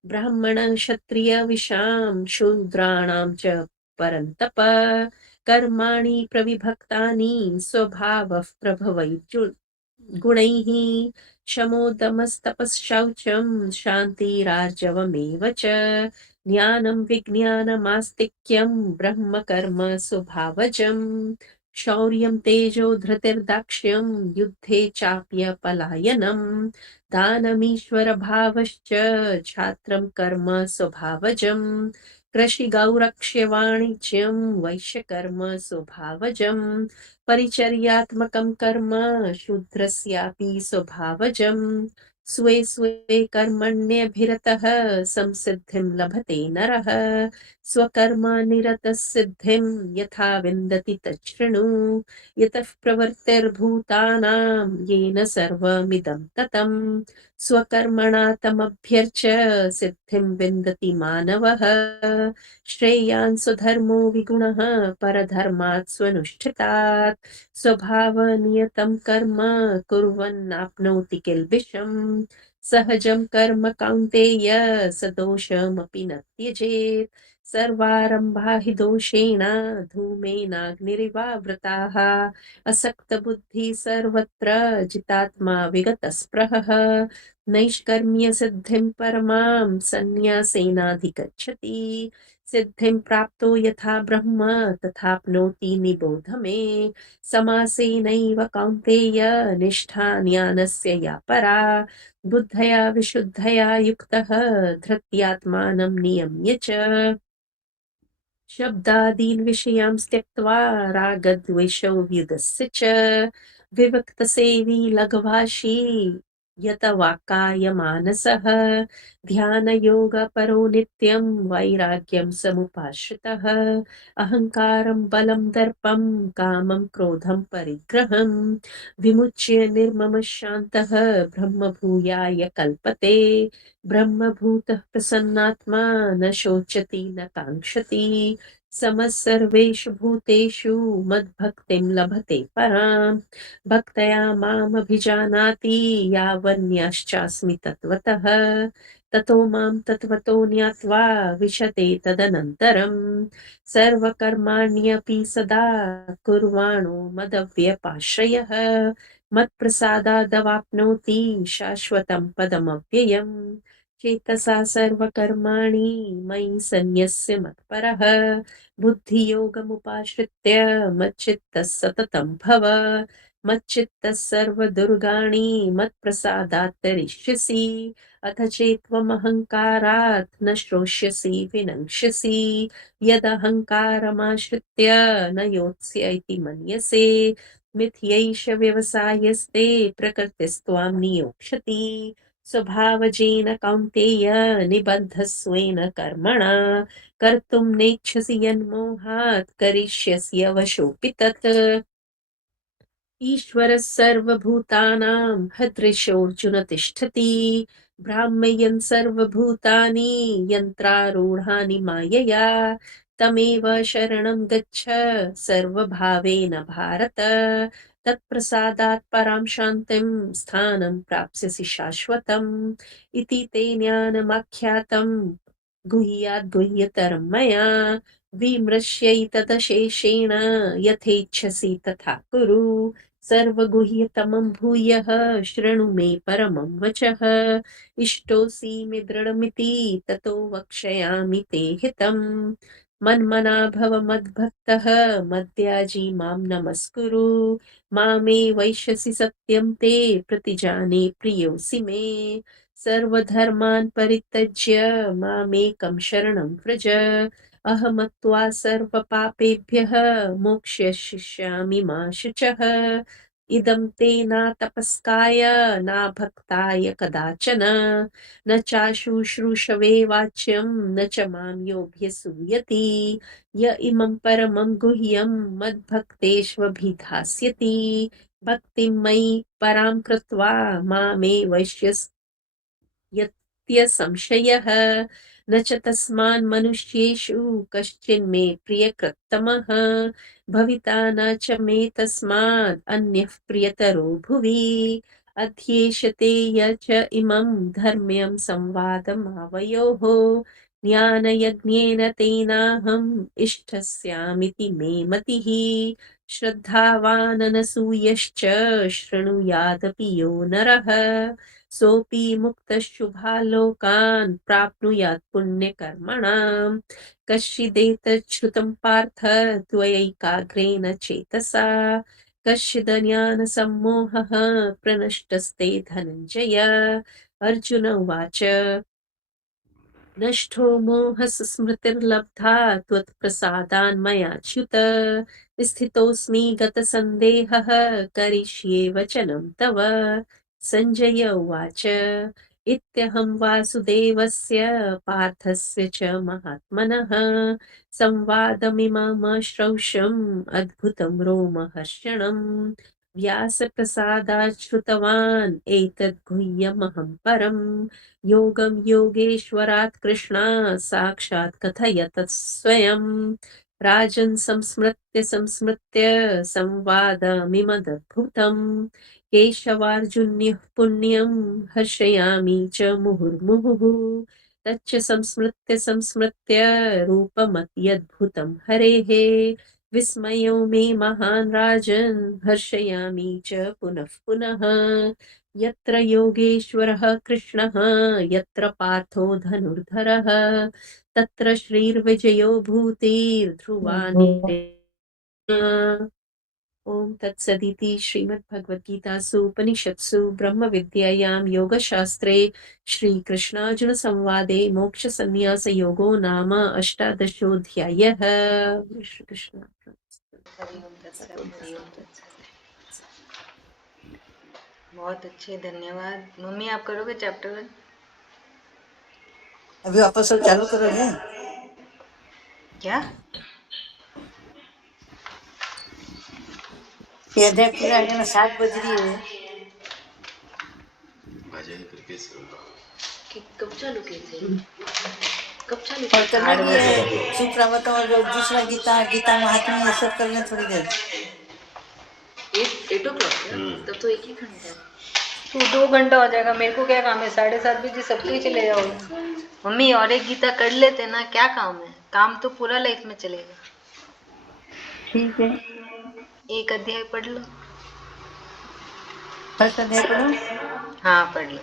ब्राह्मण क्षत्रिय विशां शूद्राणां च परन्तप कर्माणि प्रविभक्तानि स्वभावः प्रभवैर्गुणैः शमोदमस्तपश्चौचं शान्तिरार्जवमेव च ज्ञानं विज्ञानमास्तिक्यं ब्रह्म कर्म स्वभावजम् शौर्यं तेजो धृतिर्दाक्ष्यं युद्धे चाप्यपलायनम् दानमीश्वरभावश्च छात्रं कर्म स्वभावजम् कृषिगौरक्ष्य वाणिज्यं वैश्यकर्म स्वभावजम् परिचर्यात्मकं कर्म शूद्रस्यापि स्वभावजम् स्वे स्वे कर्मण्यभिरतः संसिद्धिं लभते नरः स्वकर्म निरतः सिद्धिं यथा विन्दति तच्छृणु यतः प्रवृत्तिर्भूतानां येन सर्वमिदं ततं स्वकर्मणा तमभ्यर्च्य सिद्धिं विन्दति मानवः श्रेयान् स्वधर्मो विगुणः परधर्मात् स्वनुष्ठितात् स्वभावनियतं कर्म कुर्वन्नाप्नोति किल्बिषम् सहजं कर्म कौन्तेय सदोषमपि न त्यजेत् सर्वारम्भा हि दोषेण धूमेनाग्निरिवावृताः असक्तबुद्धिः सर्वत्र जितात्मा विगतस्पृहः नैष्कर्म्यसिद्धिं परमां सन्न्यासेनाधिगच्छति सिद्धिं प्राप्तो यथा ब्रह्म तथाप्नोति निबोध मे समासेनैव कौन्तेय निष्ठा ज्ञानस्य या परा बुद्धया विशुद्धया युक्तः धृत्यात्मानं नियम्य च शब्दादीन् विषयान् त्यक्त्वा रागद्वेषौ व्युदस्य च विविक्तसेवी लघ्वाशी यत वाक्काय मानसः ध्यानयोगपरो नित्यं वैराग्यं समुपाश्रितः अहङ्कारं बलं दर्पं कामं क्रोधं परिग्रहं विमुच्य निर्ममः शान्तः ब्रह्मभूयाय कल्पते ब्रह्मभूतः प्रसन्नात्मा न शोचति न काङ्क्षति समः सर्वेषु भूतेषु मद्भक्तिं लभते पराम् भक्तया मामभिजानाति यावन्याश्चास्मि तत्त्वतः ततो मां तत्त्वतो ज्ञात्वा विशते तदनन्तरं सर्वकर्माण्यपि सदा कुर्वाणो मदव्यपाश्रयः मत्प्रसादादवाप्नोति शाश्वतं पदमव्ययम् चेतसा सर्वकर्माणि मयि सन्न्यस्य मत्परः बुद्धियोगमुपाश्रित्य मच्चित्तः सततं भव मच्चित्तः सर्वदुर्गाणि मत्प्रसादात् तरिष्यसि अथ चेत्त्वमहङ्कारात् न श्रोष्यसि विनङ्क्ष्यसि यदहङ्कारमाश्रित्य न योत्स्य इति मन्यसे मिथ्यैष व्यवसायस्ते प्रकृतिस्त्वां नियोक्ष्यति स्वभावजेन कौन्तेय निबद्धस्वेन कर्मणा कर्तुं नेच्छसि यन्मोहात् करिष्यसि वशोऽपि तत् ईश्वरः सर्वभूतानां हदृशोऽर्जुन तिष्ठति भ्राम्ययन् सर्वभूतानि यन्त्रारूढानि मायया तमेव शरणं गच्छ सर्वभावेन भारत तत्प्रसादात् परां शान्तिं स्थानं प्राप्स्यसि शाश्वतम् इति ते ज्ञानमाख्यातं गुह्याद् गुह्यतरं मया विमृश्यैतदशेषेण यथेच्छसि तथा कुरु सर्वगुह्यतमं भूयः शृणु मे परमं वचः इष्टोऽसि मे दृढमिति ततो वक्ष्यामि ते हितम् मन्मना भव मद्भक्तः मद्याजी मां नमस्कुरु मामे वैश्यसि सत्यं ते प्रतिजाने प्रियोऽसि मे सर्वधर्मान् परित्यज्य मामेकं शरणं व्रज अहमत्वा सर्वपापेभ्यः मोक्ष्यिष्यामि मा शुचः इदं ते न तपस्काय न भक्ताय कदाचन न चाशुश्रूषवे वाच्यं न च मां योऽभ्यसूयति य इमं परमं गुह्यं मद्भक्तेष्वभिधास्यति भक्तिं मयि परां कृत्वा मामे यत्य संशयः न च तस्मान् मनुष्येषु कश्चिन्मे प्रियकृत्तमः भविता न च मे तस्मात् अन्यः प्रियतरो भुवि अध्येष्यते य च इमं धर्म्यं संवादमावयोः ज्ञानयज्ञेन तेनाहम् इष्टस्यामिति मे मतिः श्रद्धावाननसूयश्च शृणुयादपि यो नरः सोऽपि मुक्तशुभालोकान् प्राप्नुयात् पुण्यकर्मणाम् कश्चिदेतच्छ्रुतं पार्थ त्वयैकाग्रेण चेतसा कश्चिदज्ञानसम्मोहः प्रनष्टस्ते धनञ्जय अर्जुन उवाच नष्टो मोहस्मृतिर्लब्धा त्वत्प्रसादान्मयाच्युत स्थितोऽस्मि गतसन्देहः करिष्ये वचनं तव सञ्जय उवाच इत्यहं वासुदेवस्य पार्थस्य च महात्मनः संवादमिममश्रौषम् अद्भुतं रोमहर्षणम् व्यासप्रसादात् श्रुतवान् एतद् गुह्यमहं परम् योगं योगेश्वरात् कृष्णा साक्षात् कथयत स्वयं राजन् संस्मृत्य संवादमिमदद्भुतम् केशवार्जुन्यः पुण्यं हर्षयामि च मुहुर्मुहुः तच्च संस्मृत्य रूपमत्यद्भुतं हरेः विस्मयो मे महान् राजन् हर्षयामि च पुनः पुनः यत्र योगेश्वरः कृष्णः यत्र पार्थो धनुर्धरः तत्र श्रीर्विजयो भूतिर्ध्रुवानि ॐ तत्सदिति श्रीमद्भगवद्गीतासु उपनिषत्सु ब्रह्मविद्यायां योगशास्त्रे श्रीकृष्णार्जुनसंवादे मोक्षसन्न्यासयोगो नाम अष्टादशोऽध्यायः। श्रीकृष्ण। हरि ओम तत्सत, हरि ओम तत्सत। बहुत अच्छे, धन्यवाद। मम्मी आप करोगे चैप्टर 1? अभी वापस से चालू करोगे? क्या? ये अध्याय पूरा है ना, 7 बज रही है। कब चालू किए थे? कब चालू और किए? करना भी है सुप्रभातम और जो दूसरा गीता महात्म्य ये सब कर लें थोड़ी देर। 8 o'clock? तब तो 1 ही घंटा है। तो 2 घंटा हो जाएगा। मेरे को क्या काम है? 7:30 बजे सबको ही चले जाओगे। मम्मी और एक गीता कर लेते ना, क्या काम है? काम तो पूरा लाइफ में चलेगा। ठीक है, एक अध्याय पढ़ लो। फर्स्ट अध्याय पढ़ो। हाँ पढ़ लो।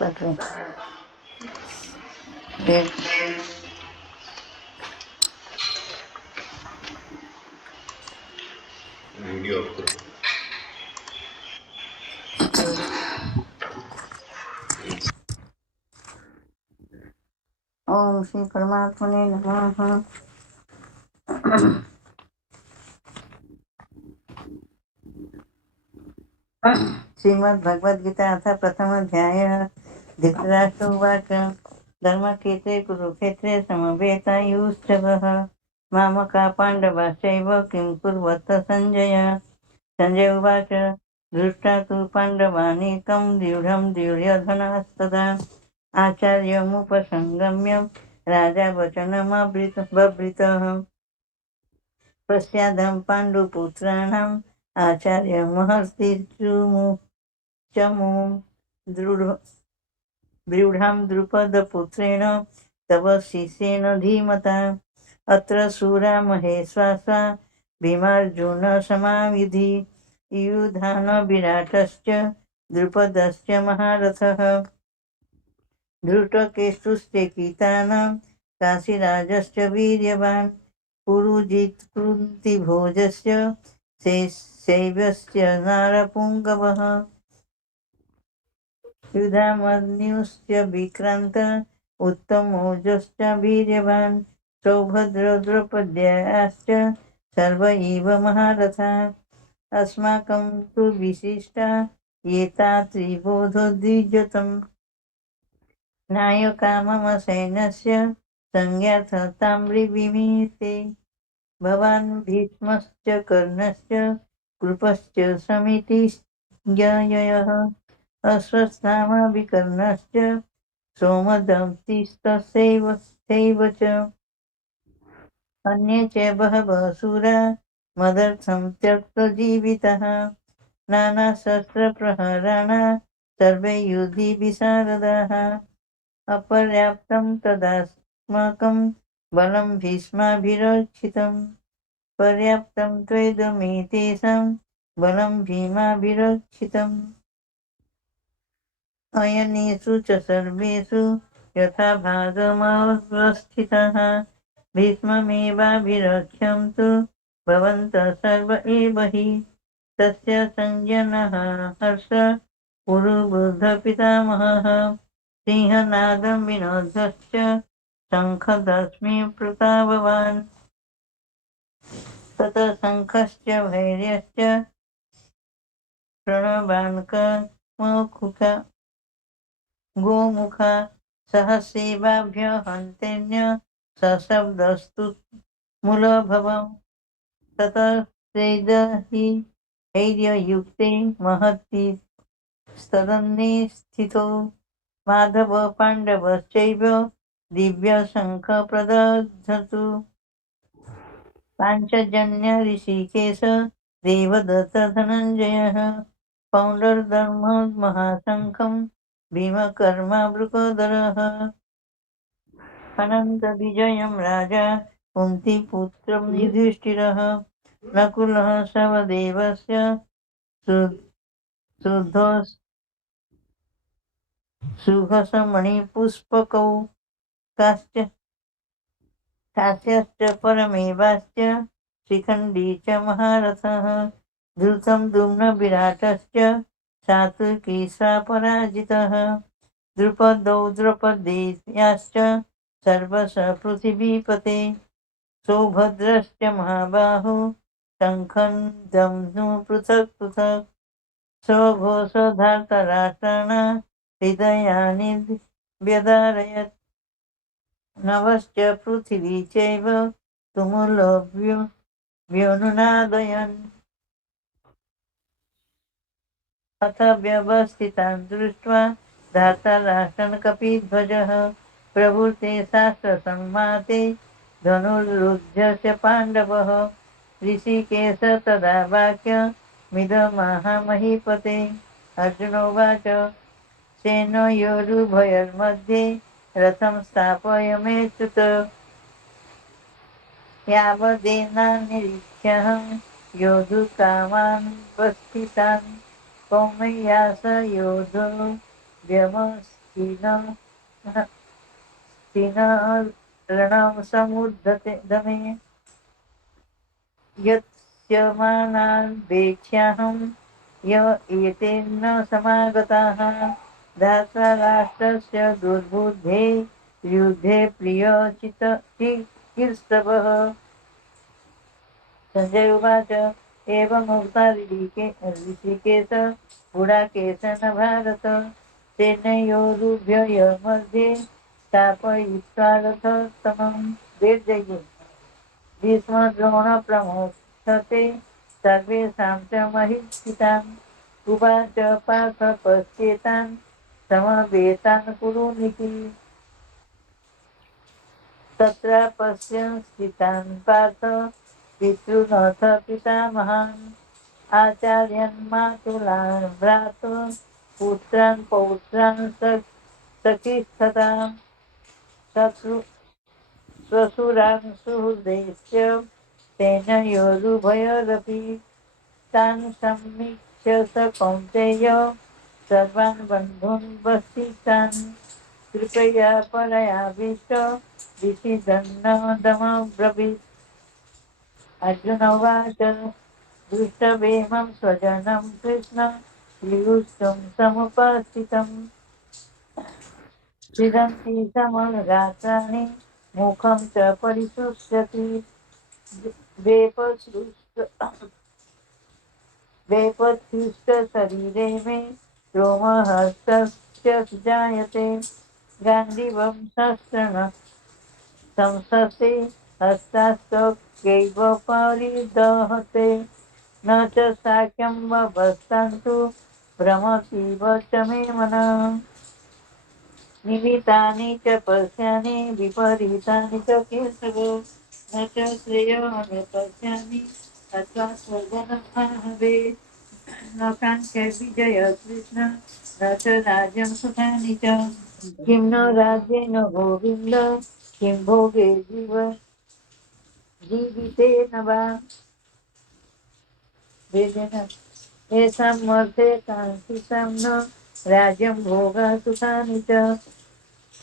पढ़ लो। देख वीडियो ऑफ करो। ओम श्री परमात्मने नमः। श्रीमद् भगवद गीता अथ प्रथम अध्याय। धृतराष्ट्र उवाच धर्मक्षेत्रे कुरुक्षेत्रे समवेतायुश्चवः मामका पाण्डवाश्चैव किं कुर्वत संजय। संजय उवाच दृष्ट्वा तु पाण्डवानीकं दृढं दुर्योधनस्तदा आचार्यमुपसंगम्य राजा बचनमब्रितः पश्चादं पाण्डुपुत्राणाम् आचार्यमहर्षिचमुं दृढं द्रुपदपुत्रेण तव शिष्येन धीमता अत्र शूरा महेश्वासा भीमार्जुनसमाविधि युधान विराटश्च द्रुपदश्च महारथः धृतकेतुश्चेकितानां काशीराजश्च वीर्यवान् पुरुजित् कुन्तिभोजस्य शैव्यश्च नारपुङ्गवः युधामन्युश्च विक्रान्त उत्तमोजश्च वीर्यवान् सौभद्रद्रौपद्याश्च सर्व एव महारथा अस्माकं तु विशिष्टा एता त्रिबोधोद्विजतम् नायका मम सैन्यस्य संज्ञार्थताम्रिविमीते भवान् भीष्मश्च कर्णश्च कृपश्च समितिज्ञयः अश्वत्थामा विकर्णश्च सोमदत्तिस्तथैव च अन्ये च बहवः शूरा मदर्थं त्यक्तजीवितः नानाशस्त्रप्रहराणा सर्वे युधि विशारदाः अपर्याप्तं तदास्माकं बलं भीष्माभिरक्षितं पर्याप्तं त्वेदमेतेषां बलं भीमाभिरक्षितम् अयनेषु च सर्वेषु यथा भागमवस्थितः भीष्ममेवाभिरक्ष्यन्तु भवन्तः सर्व एव हि तस्य संजनः हर्ष पुरुवृद्धपितामहः सिंहनादं विनोदश्च शङ्खदस्मि प्रतापवान् ततः शङ्खश्च भैर्यश्च प्रणवान्कमुखा गोमुखा सहस्रेवाभ्य हन्तेन्य सशब्दस्तु मूलभवम् ततः हि धैर्ययुक्ते महति स्तदन्ये स्थितो माधव पाण्डवश्चैव दिव्यशङ्खप्रदधतु पाञ्चजन्य ऋषिकेश देवदत्त धनञ्जयः पौण्डरधर्म महाशङ्खं भीमकर्मावृकोदरः अनन्तविजयं राजा कुन्तीपुत्रं युधिष्ठिरः नकुलः सहदेवस्य सुहसमणिपुष्पकौ काश्यश्च परमेवाश्च शिखण्डी च महारथः धृतं दुम्नविराटश्च सात्विकी पराजितः द्रुपदौ द्रौपदेयाश्च सर्वश पृथिवीपते सौभद्रश्च महाबाहु शङ्खं दम्नु पृथक् पृथक् स्वघोषधार्तराष्ट्राणां हृदयानि व्यधारयत् नभश्च पृथिवी चैव तुमुलोऽव्यनुनादयन् अथ व्यवस्थितान् दृष्ट्वा धार्तराष्ट्रं कपिध्वजः प्रवृत्ते शास्त्रसम्माते धनुर्युध्य च पाण्डवः ऋषिकेश तदा वाक्यमिदमाह महीपते अर्जुनोवाच सेनयोरुभयोर्मध्ये रथं स्थापयामेच्युत यावदेनानिरीक्ष्यहं योद्धुकामान् वस्थितान् कौमयास योद्धो रणं समुद्धते दमे यत्स्यमानान् वेक्ष्याहं य एतेन समागताः धाता राष्ट्रस्य दुर्बुद्धे युद्धे प्रियचिकीर्षवः। संजय उवाच एवमुक्ता ऋषिकेश गुडाकेश न भारत सेनयोरुभ्यय मध्ये स्थापयित्वा रथोत्तमम्। वेद जय भीष्म द्रोण प्रमुखते सर्वेषां च महिष्ठितान् उवाच पार्थ पश्येतान् समवेतान् कुरुनिति। तत्र पश्यन् स्थितान् पार्थ पितॄनथ पितामहान् आचार्यान् मातुलान् भ्रातॄन् पुत्रान् पौत्रान् सखीस्तथा श्वशुरान् सुहृदैश्च सेनयोरुभयोरपि तान् समीक्ष्य स कौन्तेय सर्वान् बन्धून् वसितान् कृपया परयाविष्ट विषिदन्नदमब्रवीत्। अर्जुन उवाच दृष्टवेमं स्वजनं कृष्ण वियुष्टं समुपस्थितम् छिदन्ति समगात्राणि मुखं च परिशुष्यति वेपथुष्ट शरीरे मे रोमहर्षस्य जायते गाण्डीवं शस्त्रेण संसते हस्तास्तकैव परिदहते न च शाक्यं वस्तन्तु भ्रमतीव च मे मनः निमितानि च पश्यामि विपरीतानि च केशव न च श्रेयोऽहं पश्यामि अथवा स्वजनमाहवे न काङ्क्षे विजय कृष्ण न च राज्यं सुखानि च किं न राज्येन गोविन्द किं भोगे जीवितेन वा वेदेन येषां मध्ये काङ्क्षितां न राज्यं भोगा सुखानि च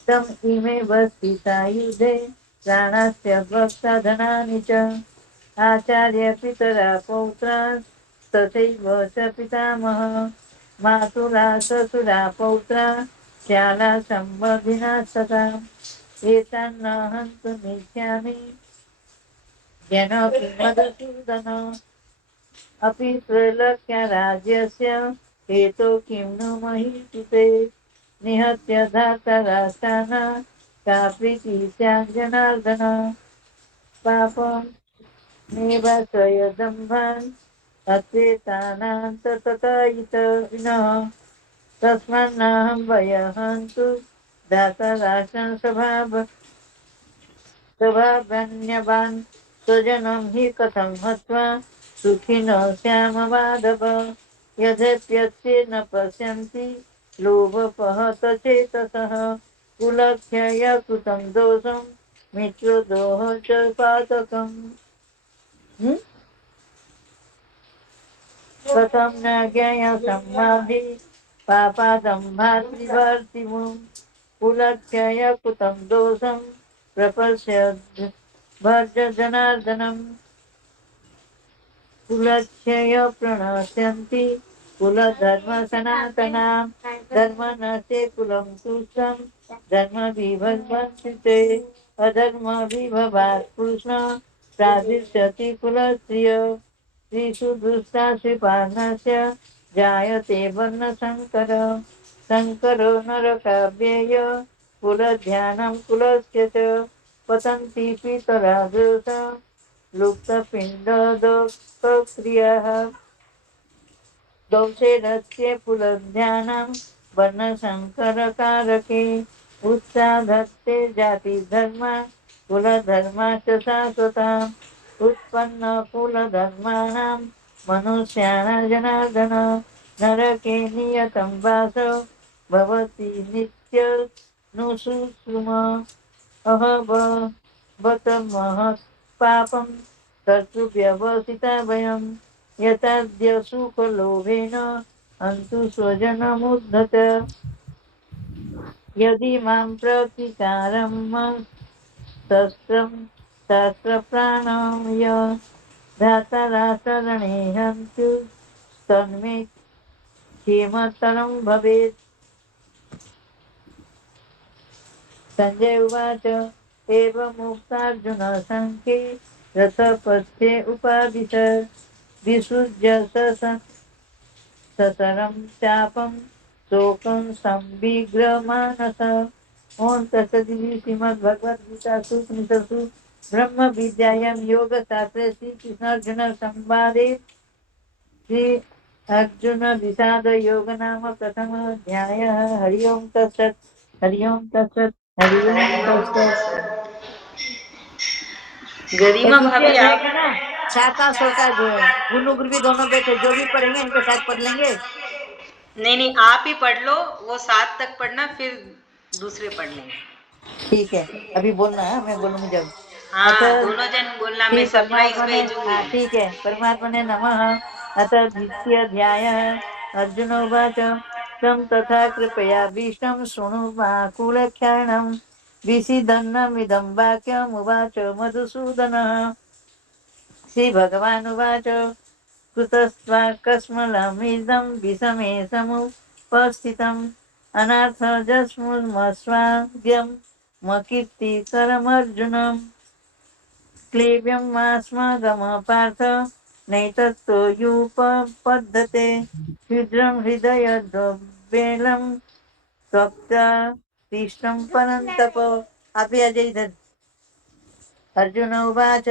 तम इमेव स्थिता युधे प्राणस्य भक्ता धनानि च आचार्य पितरा पौत्रा तथैव च पितामह मातुला ससुरा पौत्रा श्याला सम्बन्धिना तथा एतान्न हन्तुमिच्छामि जनोऽपि मधुसूदन अपि त्रैलोक्य राज्यस्य हेतो किं नु महीकृते निहत्य धातराष्ट्रान् का प्रीतिः स्यात् जनार्दन पापमेव स्वयदम्भान् अत्रेतानान्तततायितविनः तस्मान्नाहं भयहन्तु धातराष्ट्रान् स्वभावन्यवान् स्वजनं हि कथं हत्वा सुखिनः स्याम माधव यद्यप्यस्य न पश्यन्ति लोभपहत चेतसः कुलक्षय कृतं दोषं मित्रद्रोह च पातकम् कथं न ज्ञेय सम्मादि पापादम्भातिवर्तिमुं कुलक्षय कृतं दोषं प्रपश्य भज जनार्दनम् कुलक्षय प्रणश्यन्ति कुलधर्म सनातनां धर्म नश्ये कुलं तुष्टं धर्म विभज्यते अधर्म विभवात् कृष्ण प्रादिश्यति कुलस्य स्त्रीषु दुष्टा श्रीपार्णस्य जायते वर्णशङ्कर शङ्करो नरकाव्यय कुलध्यानं कुलस्य च पतन्ति पितरा दोषा लुप्तपिण्डोदक्रियः दोषेरस्य कुलध्यानं वर्णशङ्करकारके उत्साधत्ते जातिधर्म कुलधर्माश्च शाश्वताम् उत्पन्न कुलधर्माणां मनुष्याणां जनार्दन नरके नियतं वासो भवति नित्यनुसुषुम अहबत महत् पापं तत्तु व्यवसिता वयं यथाद्य सुखलोभेन हन्तु स्वजनमुद्धत यदि मां प्रतिकारं शस्त्रप्राणय धातराशरणे हन्तु तन्मे क्षेमतरं भवेत् संजय उवाच एवमुक्तार्जुन सङ्ख्ये रथपथे उपादिशत् विसृज्य ससरं चापं शोकं संविग्रमानस। ओम तत्सदिति श्रीमद्भगवद्गीतासु उपनिषत्सु ब्रह्म विद्यायां योगशास्त्रे श्रीकृष्णार्जुन संवादे श्री अर्जुन विषाद योग नाम प्रथम अध्याय। हरि ओम तत्सत् हरि ओम तत्सत् हरि ओम तत्सत्। गरिमा पीछे भाभी आप रहेगा ना छाता सोता गुल्लू गुरबी दोनों बैठे जो भी पढ़ेंगे इनके साथ पढ़ लेंगे। नहीं आप ही पढ़ लो, वो 7 तक पढ़ना, फिर दूसरे पढ़ लेंगे। ठीक है अभी बोलना है, मैं बोलूंगी जब। हाँ अतः दोनों जन बोलना, श्री मैं सरप्राइज परमात्मा ने भेजूंगी। ठीक है परमात्मा ने नमः। अतः द्वितीयाध्यायः। अर्जुन उवाच तं तथा कृपयाभीष्टं शृणु माकुलख्यानं विषीदन्नमिदं वाक्यमुवाच मधुसूदनः। श्रीभगवानुवाच कुतस्त्वाकस्मलमिदं विषमे समुपस्थितम् अनार्थजस्मुमस्वाद्यं मकीर्तिकरमर्जुन। क्लेव्यं मास्मगम पार्थ नैतत्तो युपपद्धते शीघ्रं हृदयद्वेलं त्वक्ता तिष्ठं परन्तप। अभी अजय इधर। अर्जुन उवाच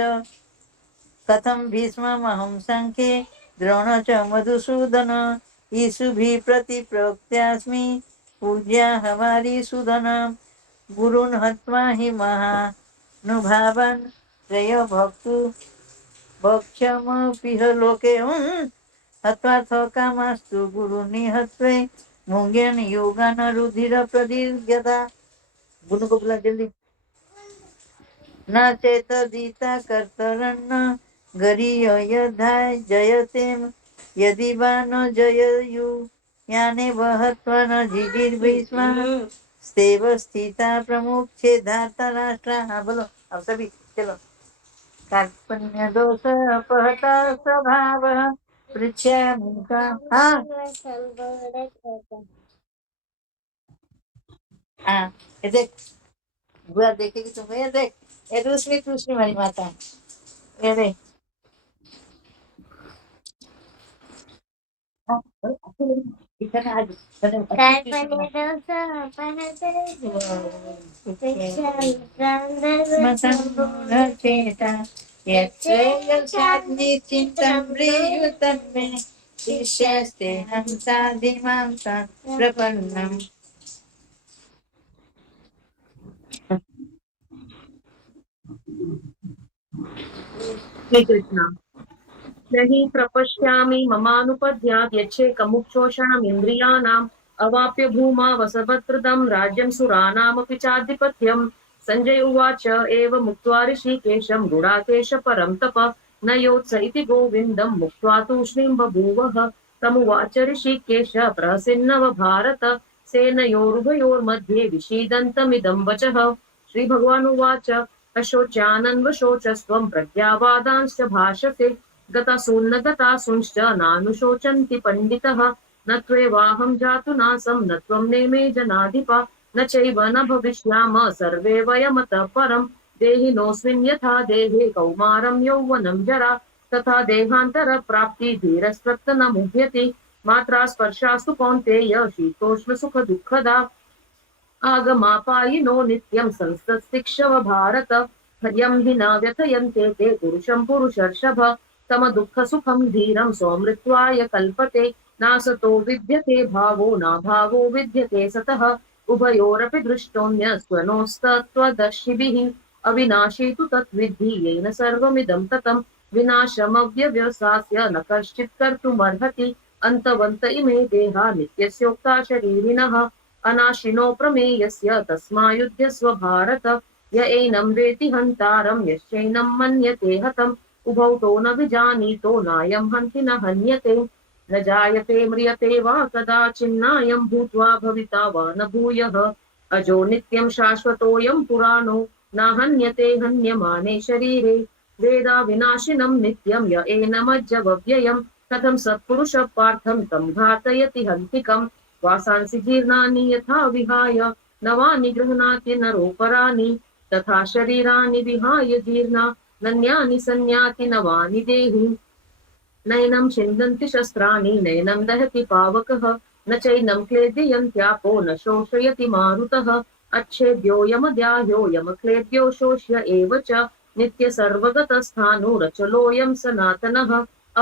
कथं भीष्ममहं सङ्ख्ये द्रोण च मधुसूदन ईशुभिः प्रतिप्रोक्त्यास्मि पूज्या हवारिसूदन। गुरून् हत्वा हि महानुभावान् श्रेयो भक्ष्यमपि लोके हत्वार्थकामास्तु गुरून् निहत्वे मुङ्ग्यन् योगान् रुधिरप्रदीर्घ्यता। गुरु को बुला जल्दी। न चेतदिता कर्तरन्न गरीय यथा जयते यदि वा न जययु याने वहत्वा न जिजीर्भीष्म स्तेव स्थिता प्रमुखे धाता राष्ट्रा। हाँ बोलो अब सभी चलो। कार्पण्य दोष अपहता स्वभाव पृच्छामि का। हाँ हाँ ये देख बुआ देखेगी तुम्हें। ये देख ये दूसरी दूसरी हमारी माता ये देख। इतना आज चेता चिंतन प्रियुतम में शिष्यस्ते हम साधिमां सा प्रपन्नम। श्री कृष्ण न हि प्रपश्यामि ममानुपद्यात् यच्छेकमुच्छोषणमिन्द्रियाणाम् अवाप्य भूमा वसवत्कृतं राज्यं सुराणामपि चाधिपत्यम्। सञ्जय उवाच एवमुक्त्वा ऋषिकेशं गुडाकेश परं तप न योत्स इति गोविन्दं मुक्त्वा तूष्णीं बभूवः। तमुवाच ऋषिकेश प्रहसिन्नव भारत सेनयोरुभयोर्मध्ये विषीदन्तमिदं वचः। श्रीभगवानुवाच अशोच्यानन्वशोचस्त्वं प्रज्ञावादांश्च भाषसे गतासून्न गतासूंश्च नानुशोचन्ति पण्डितः। न त्वेवाहं जातु नासं न त्वं नेमे जनाधिपा न चैव न भविष्याम सर्वे वयमतः परं। देहिनोऽस्मिन् यथा देहे कौमारं यौवनं जरा तथा देहान्तरप्राप्ति धीरस्तत्र न मुह्यति। मात्रा स्पर्शास्तु कौन्तेय शीतोष्णसुखदुःखदा आगमापायिनो नित्यं संस्तत्शिक्षव भारत। हर्यं हि न व्यथयन्ते ते पुरुषं पुरुषर्षभ समदुःखसुखं धीरं सौमृत्वाय कल्पते नासतो विद्यते भावो नाभावो विद्यते सतः उभयोरपि दृष्टोऽन्यस्त्वनोस्तत्त्वदर्शिभिः अविनाशी तु तद्विद्धि येन सर्वमिदं ततं विनाशमव्यव्यसास्य न कश्चित् कर्तुमर्हति। अन्तवन्त इमे देहा नित्यस्योक्ता शरीरिणः अनाशिनो प्रमेयस्य तस्मायुध्यस्व भारत। य एनं वेति हन्तारं यश्चैनं मन्यते हतम् उभौ तो न विजानीतो नायं हन्ति न हन्यते। न जायते म्रियते वा कदाचिन्नायं भूत्वा भविता वा न भूयः। अजो नित्यं शाश्वतोऽयं पुराणो न हन्यते हन्यमाने शरीरे। वेदा विनाशिनं नित्यं य एनमज्जवव्ययम् कथं सत्पुरुषः पार्थं तं घातयति हन्तिकम्। वासांसि जीर्णानि यथा विहाय नवानि गृह्णाति नरोपराणि तथा शरीराणि विहाय जीर्णा नन्यानि संयाति नवानि देहि नैनं छिन्दन्ति शस्त्राणि नैनं दहति पावकः न चैनं क्लेद्यन्त्यापो न शोषयति मारुतः अच्छेद्योऽयमद्याह्योऽयमक्लेद्यो शोष्य एव च नित्यसर्वगतस्थाणुरचलोऽयं सनातनः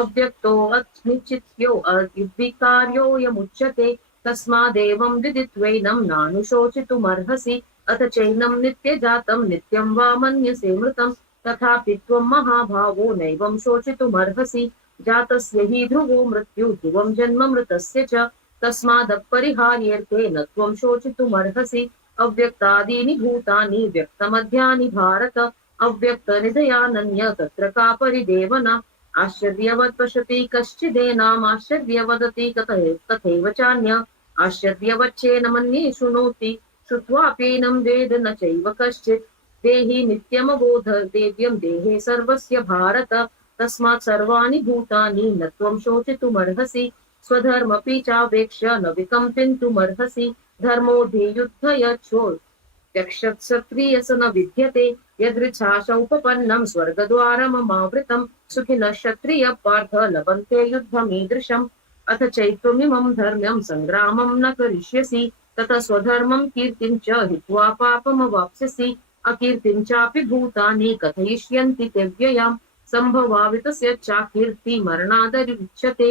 अव्यक्तोऽनिश्चित्यो अविकार्योऽयमुच्यते तस्मादेवं विदित्वैनं नानुशोचितुमर्हसि अथ चैनं नित्यजातं नित्यं वा मन्यसे मृतं तथापि त्वं महाभावो नैवं शोचितुमर्हसि जातस्य हि ध्रुवो मृत्यु ध्रुवं जन्म मृतस्य च तस्मादपरिहार्येऽर्थे न त्वं शोचितुमर्हसि अव्यक्तादीनि भूतानि व्यक्तमध्यानि भारत अव्यक्तनिधयानन्य तत्र का परिदेवना आश्चर्यवत् पश्यति कश्चिदेनाम् आश्चर्यवदति तथैव चान्य आश्चर्यवच्चेन मन्ये शृणोति श्रुत्वाप्येनं वेद न चैव कश्चित् देहि नित्यमबोध देव्यं देहे सर्वस्य भारत तस्मात् सर्वाणि भूतानि न त्वं शोचितुमर्हसि स्वधर्मपि चावेक्ष्य न विकम्पितुमर्हसि धर्मो ध्येयुद्धयच्छोत्यक्षत्सत्रियस न विद्यते यदृच्छाशौपपन्नं स्वर्गद्वारममावृतं सुखिनः क्षत्रिय पार्थ लभन्ते युद्धमीदृशम् अथ चैत्वमिमं धर्म्यं सङ्ग्रामं न करिष्यसि ततः स्वधर्मं कीर्तिं च हित्वा पापमवाप्स्यसि अकीर्तिं चापि भूतानि कथयिष्यन्ति ते व्ययाम् संभवावितस्य चाकीर्ति मरणादरिच्यते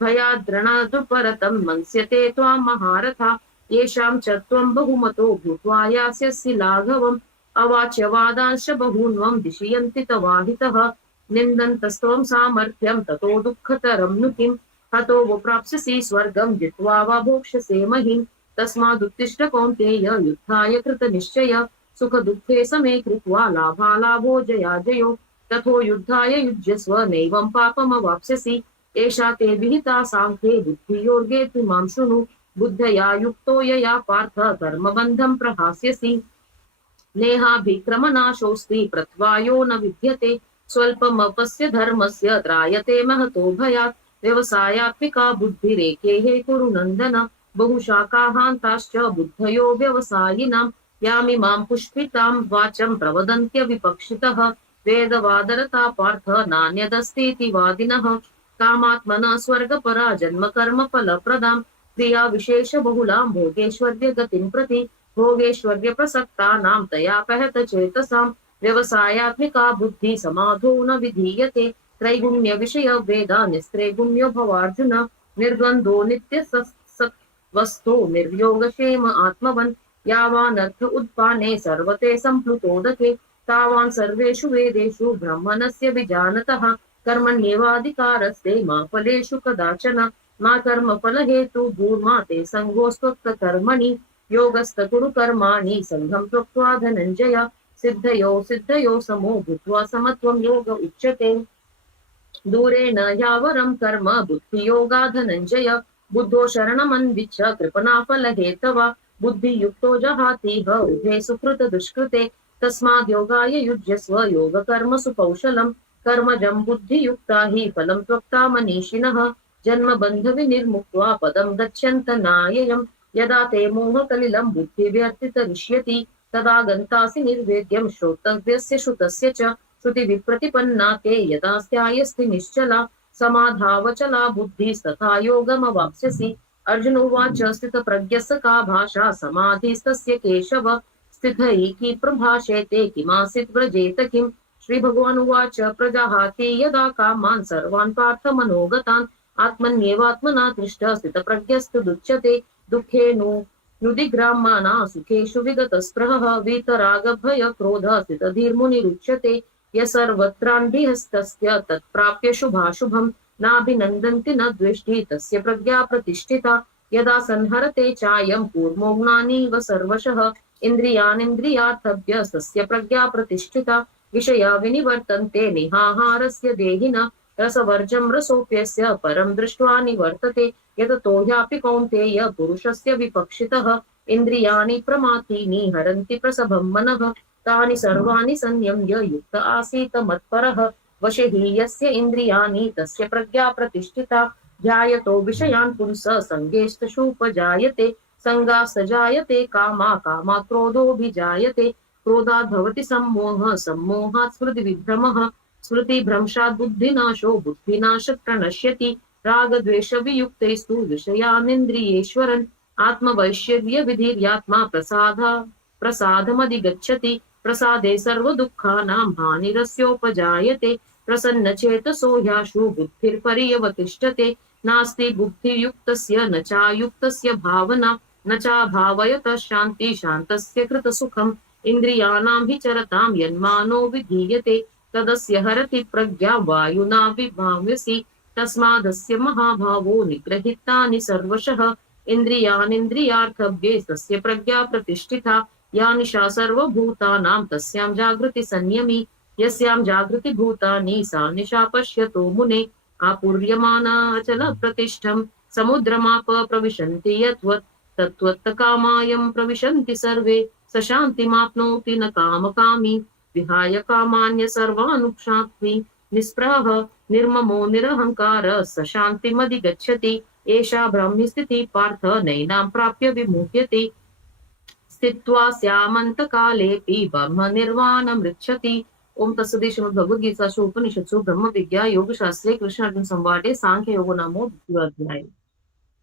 भयाद्रणादुपरतं मन्स्यते त्वां महारथा येषां च त्वं बहुमतो भूत्वा यास्यसि लाघवम् अवाच्यवादांश्च बहून्वं दिशयन्ति तवाहितः निन्दन्तस्त्वं सामर्थ्यं ततो दुःखतरं नु किम् हतो वो प्राप्स्यसि स्वर्गं जित्वा वा भोक्ष्यसे महीम् तस्मादुत्तिष्ठ कौन्तेय युद्धाय कृतनिश्चय सुख दुःखे समे कृत्वा लाभालाभो जयाजयो तथो युद्धाय युज्यस्व नैवं पापमवाप्स्यसि एषा ते विहिता साङ्ख्ये बुद्धियोगे तु मां शृणु बुद्धया युक्तो यया पार्थ कर्मबन्धं प्रहास्यसि नेहाभिक्रमनाशोऽस्ति प्रत्वायो न विद्यते स्वल्पमपस्य धर्मस्य त्रायते महतो भयात् व्यवसायात्मिका बुद्धिरेकेः कुरु नन्दन बहुशाखाहान्ताश्च बुद्धयो व्यवसायिनाम् यामिमां पुष्पितां वाचं प्रवदन्त्यविपक्षितः वेदवादरता पार्थ नान्यदस्तीति वादिनः कामात्मना स्वर्गपरा जन्मकर्मफलप्रदां क्रिया विशेषबहुलां भोगेश्वर्यगतिं प्रति भोगेश्वर्यप्रसक्तानां तयापहतचेतसां व्यवसायात्मिका बुद्धि समाधो न विधीयते त्रैगुण्यविषय वेदा निस्त्रैगुण्यो भवार्जुन निर्द्वन्द्वो नित्यसत्त्वस्थो निर्योगक्षेम आत्मवन् यावानर्थ उत्पाने सर्वते सम्प्लुतोदके तावान् सर्वेषु वेदेषु ब्रह्मणस्य विजानतः कर्मण्येवाधिकारस्ते मा फलेषु कदाचन मा कर्मफलहेतु भूर्मा ते सङ्गोऽस्त्वक्तकर्मणि योगस्थ कुरु कर्माणि सङ्गं त्यक्त्वा धनञ्जय सिद्धयो समो भूत्वा समत्वं योग उच्यते दूरेण यावरं कर्म बुद्धियोगा धनञ्जय बुद्धो शरणमन्विच्छ कृपणाफलहेतव बुद्धियुक्तो जहातीह उभे सुकृत दुष्कृते तस्माद् योगाय युज्यस्व योगकर्मसु कौशलं कर्मजं बुद्धियुक्ता हि फलं त्वक्ता मनीषिणः जन्मबन्धविनिर्मुक्त्वा पदं गच्छन्त नाययम् यदा ते मोहकलिलं बुद्धिव्यर्थितरिष्यति तदा गन्तासि निर्वेद्यं श्रोतव्यस्य श्रुतस्य च श्रुतिविप्रतिपन्ना ते यदा स्यायस्ति निश्चला समाधावचला बुद्धिस्तथा योगमवाप्स्यसि अर्जुन उवाच स्थितप्रज्ञस्य का भाषा समाधिस्तस्य केशव स्थितैकी प्रभाषेते किमासीत् व्रजेत किम् श्रीभगवान् उवाच प्रजाहाति यदा कामान् सर्वान् पार्थ मनोगतान् आत्मन्येवात्मना तिष्ठ स्थितप्रज्ञस्तदुच्यते दुःखेनुदिग्रामाणा सुखेषु विगतस्पृहः वीतरागभय क्रोध स्थितधीर्मुनिरुच्यते य सर्वत्रान्भिहस्तस्य तत्प्राप्य शुभाशुभम् नाभिनन्दन्ति न द्वेष्टि तस्य प्रज्ञा प्रतिष्ठिता यदा संहरते चायं कूर्मोऽग्नानीव सर्वशः इन्द्रियाणीन्द्रियार्थभ्य तस्य प्रज्ञा प्रतिष्ठिता विषया विनिवर्तन्ते निहाहारस्य देहिनः रसवर्जं रसोऽप्यस्य परं दृष्ट्वा निवर्तते यततो ह्यापि कौन्तेय पुरुषस्य विपक्षितः इन्द्रियाणि प्रमाथीनि हरन्ति प्रसभं मनः तानि सर्वाणि संयम्य युक्त आसीत मत्परः वशे हि यस्य इन्द्रियाणि तस्य प्रज्ञा प्रतिष्ठिता ध्यायतो विषयान् पुंसः सङ्गेष्टशूपजायते संगा सजायते कामा कामात् क्रोधोऽभिजायते क्रोधात् भवति सम्मोहः सम्मोहात् स्मृतिविभ्रमः स्मृतिभ्रंशात् बुद्धिनाशो बुद्धिनाशात् प्रणश्यति रागद्वेषवियुक्तैस्तु विषयानिन्द्रियेश्वरन् आत्मवैश्वर्यविधिर्यात्मा प्रसादमधिगच्छति प्रसादे सर्वदुःखानां हानिरस्योपजायते प्रसन्नचेतसो ह्याशु बुद्धिर्पर्यवतिष्ठते नास्ति बुद्धियुक्तस्य न चायुक्तस्य भावना न चाभावयतः शान्ति शान्तस्य कृतसुखम् इन्द्रियाणां हि चरतां यन्मानो विधीयते तदस्य हरति प्रज्ञा वायुना विभाव्यसि तस्मादस्य महाभावो निग्रहितानि सर्वशः इन्द्रियाणीन्द्रियार्थव्ये तस्य प्रज्ञा प्रतिष्ठिता या निशा सर्वभूतानां तस्यां जागृति संयमी यस्यां जागृति भूतानि सा निशा पश्यतो मुने आपूर्यमाना अचल प्रतिष्ठं समुद्रमाप प्रविशन्ति यत्वत् तत्त्वत् कामायं प्रविशन्ति सर्वे स शान्तिमाप्नोति न कामकामी विहाय कामान्य सर्वानुक्षात्ति निःस्पृहः निर्ममो निरहङ्कार स शान्तिमधिगच्छति एषा ब्राह्मीस्थितिः पार्थ नैनां प्राप्य विमुह्यते स्थित्वा स्यामन्तकालेऽपि ब्रह्मनिर्वाणमृच्छति ओम तत्सदी श्रीमद् भगवद्गीता उपनिषत्सु ब्रह्म विद्या योगशास्त्रे कृष्ण अर्जुन संवादे सांख्य योग नामो द्वितीयोऽध्याय।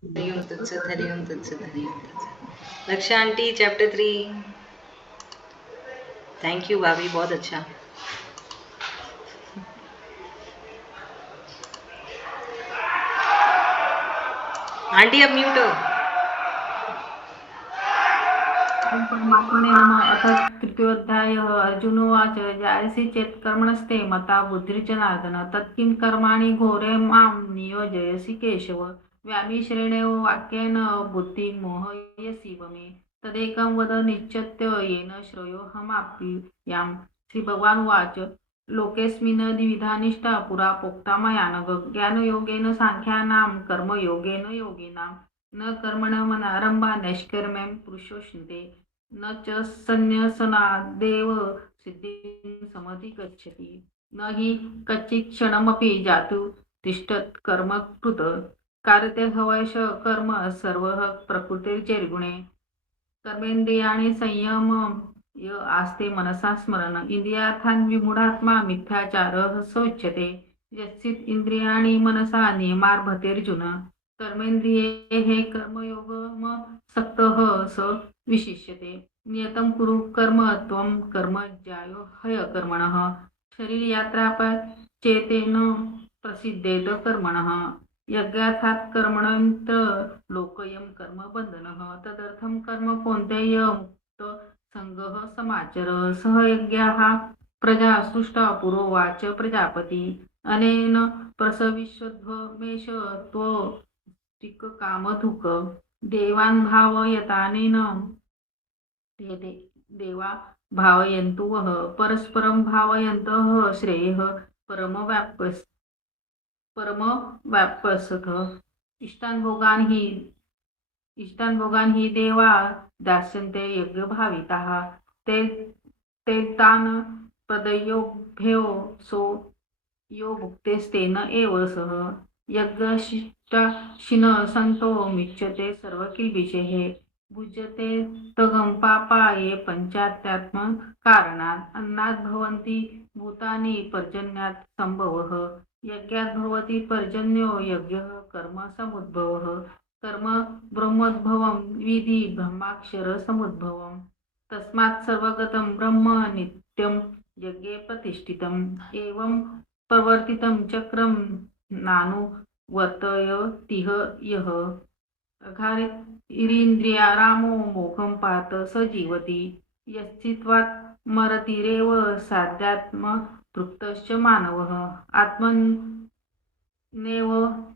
हरि ओम तत्सत हरि ओम तत्सत हरि ओम तत्सत। लक्षा आंटी चैप्टर 3। थैंक यू भाभी, बहुत अच्छा। आंटी अब म्यूट हो। परमात्मने नमः। अथ तृतीयोऽध्यायः। अर्जुनोवाच जायसि चेत् कर्मणस्ते मता बुद्धिर्जनार्दन तत्किं कर्माणि घोरे मां नियोजयसि केशव व्यामिश्रेणेव वाक्येन बुद्धिं मोहयसि मे तदेकं वद निश्चित्य येन श्रेयोऽहमाप्नुयाम्। श्रीभगवानुवाच लोकेऽस्मिन् द्विविधा निष्ठा पुरा प्रोक्ता मया नघ ज्ञानयोगेन साङ्ख्यानां कर्मयोगेन योगिनां न कर्मणमनारम्भा नैष्कर्म्यं पुरुषोऽश्नुते न च संन्यसनादेव सिद्धिं समधिगच्छति न हि कच्चित् क्षणमपि जातु तिष्ठत् कर्म कृत कारते हवश कर्म सर्वः प्रकृतिर्जैर्गुणे कर्मेन्द्रियाणि संयमं य आस्ते मनसा स्मरण इंद्रियार्थान् विमूढात्मा मिथ्याचारः सोच्यते यस्येत् इंद्रियाणि मनसा नियमार्भतेऽर्जुन कर्मेन्द्रिये हे कर्मयोगमसक्तः स विशिष्यते नियतं कुरु कर्म त्वं कर्म ज्यायो ह्यकर्मणः शरीरयात्रापचेतेन प्रसिद्धेत कर्मणः यज्ञार्थात् कर्मणन्त्र लोकयं कर्म बंधनः तदर्थं कर्म कौन्तेय मुक्त संगः समाचर सह यज्ञाः प्रजा सृष्टा पुरोवाच प्रजापति अनेन प्रसविष्वध्वमेष त्वष्टिक कामधुक देवान् भावयतानेन ते देवा भावयन्तु वः परस्परं भावयन्तः श्रेयः परमव्याप्स्यथ इष्टान् भोगान् हि देवा दास्यन्ते यज्ञभाविताः ते तान् प्रदयोभ्यो सो यो भुक्तेस्तेन एव सः यज्ञशिष्टाशिन सन्तो मिच्यते सर्वकिल्बिषैः भुज्यते तगं पापाये पञ्चात्यात्म कारणात् अन्नात् भवन्ति भूतानि पर्जन्यात् सम्भवः यज्ञात् भवति पर्जन्यो यज्ञः कर्म समुद्भवः कर्म ब्रह्मोद्भवं विधि ब्रह्माक्षर समुद्भवम् तस्मात् सर्वगतं ब्रह्म नित्यं यज्ञे प्रतिष्ठितम् एवं प्रवर्तितं चक्रं नानुवर्तयतिह यः अघारेन्द्रियारामो मोघं पात स जीवति यस्थित्वात् मरतिरेव साध्यात्म तृप्तश्च मानवः आत्मन्नेव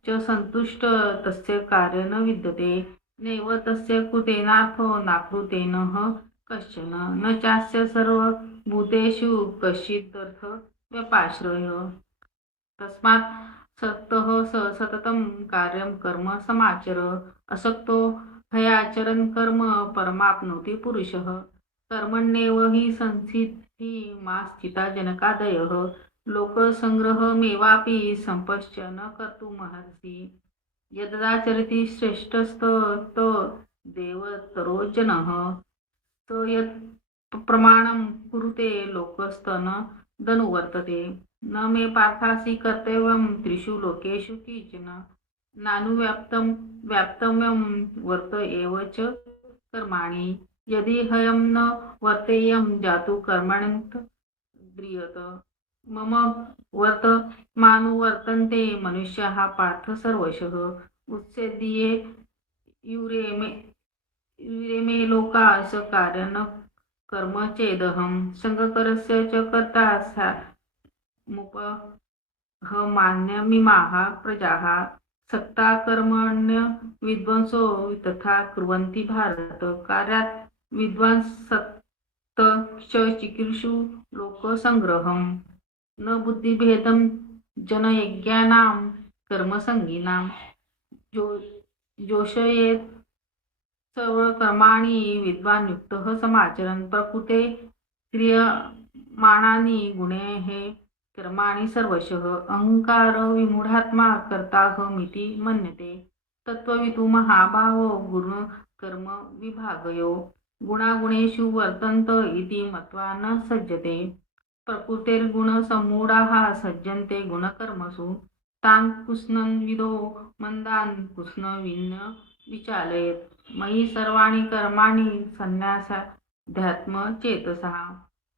च सन्तुष्ट तस्य कार्य न विद्यते नैव तस्य कृतेनार्थो नाकृतेन कश्चन न चास्य सर्वभूतेषु कश्चिदर्थ व्यपाश्रयः तस्मात् सक्तः स सततं कार्यं कर्म समाचर असक्तो हयाचरन् कर्म परमाप्नोति पुरुषः कर्मण्येव हि संस्थितिमा स्थिता जनकादयः लोकसंग्रहमेवापि संपश्च न कर्तुमर्हसि यदाचरति श्रेष्ठस्तो देवतरोजनः स यत् प्रमाणं कुरुते लोकस्तन दनुवर्तते न मे पार्थासि कर्तव्यं त्रिषु लोकेषु किंचन नानुव्याप्तं व्याप्तव्यं वर्त एव च कर्माणि यदि हयं न वर्तेयं जातु कर्मण्यंत द्रियत मम वर्तमानुवर्तन्ते मनुष्याः पार्थ सर्वशः उत्सेद्ये युरेमे लोकास कार्यन कर्म चेदहं संगकरस्य च कर्ता मुपहमान्यमिमाः प्रजाः सक्ता कर्मण्य विद्वांसो तथा कुर्वन्ति भारत कार्यात् विद्वांसक्त चिकीर्षु लोकसंग्रहं न बुद्धिभेदं जनयज्ञानां कर्मसंगिनां जोषयेत् सर्वकर्माणि विद्वान् युक्तः समाचरन् प्रकृते क्रियमाणानि गुणैः कर्माणि सर्वशः अहंकार विमूढात्मा कर्ताहमिति मन्यते तत्त्ववितु महाभावो गुण कर्म विभागयो गुणागुणेषु वर्तन्त इति मत्वा न सज्जते प्रकृतेर्गुणसम्मूढाः सज्जन्ते गुणकर्मसु तान् कुष्णन्विदो मन्दान् कुष्णविन्न विचालयेत् मयि सर्वाणि कर्माणि संन्यासाध्यात्म चेतसा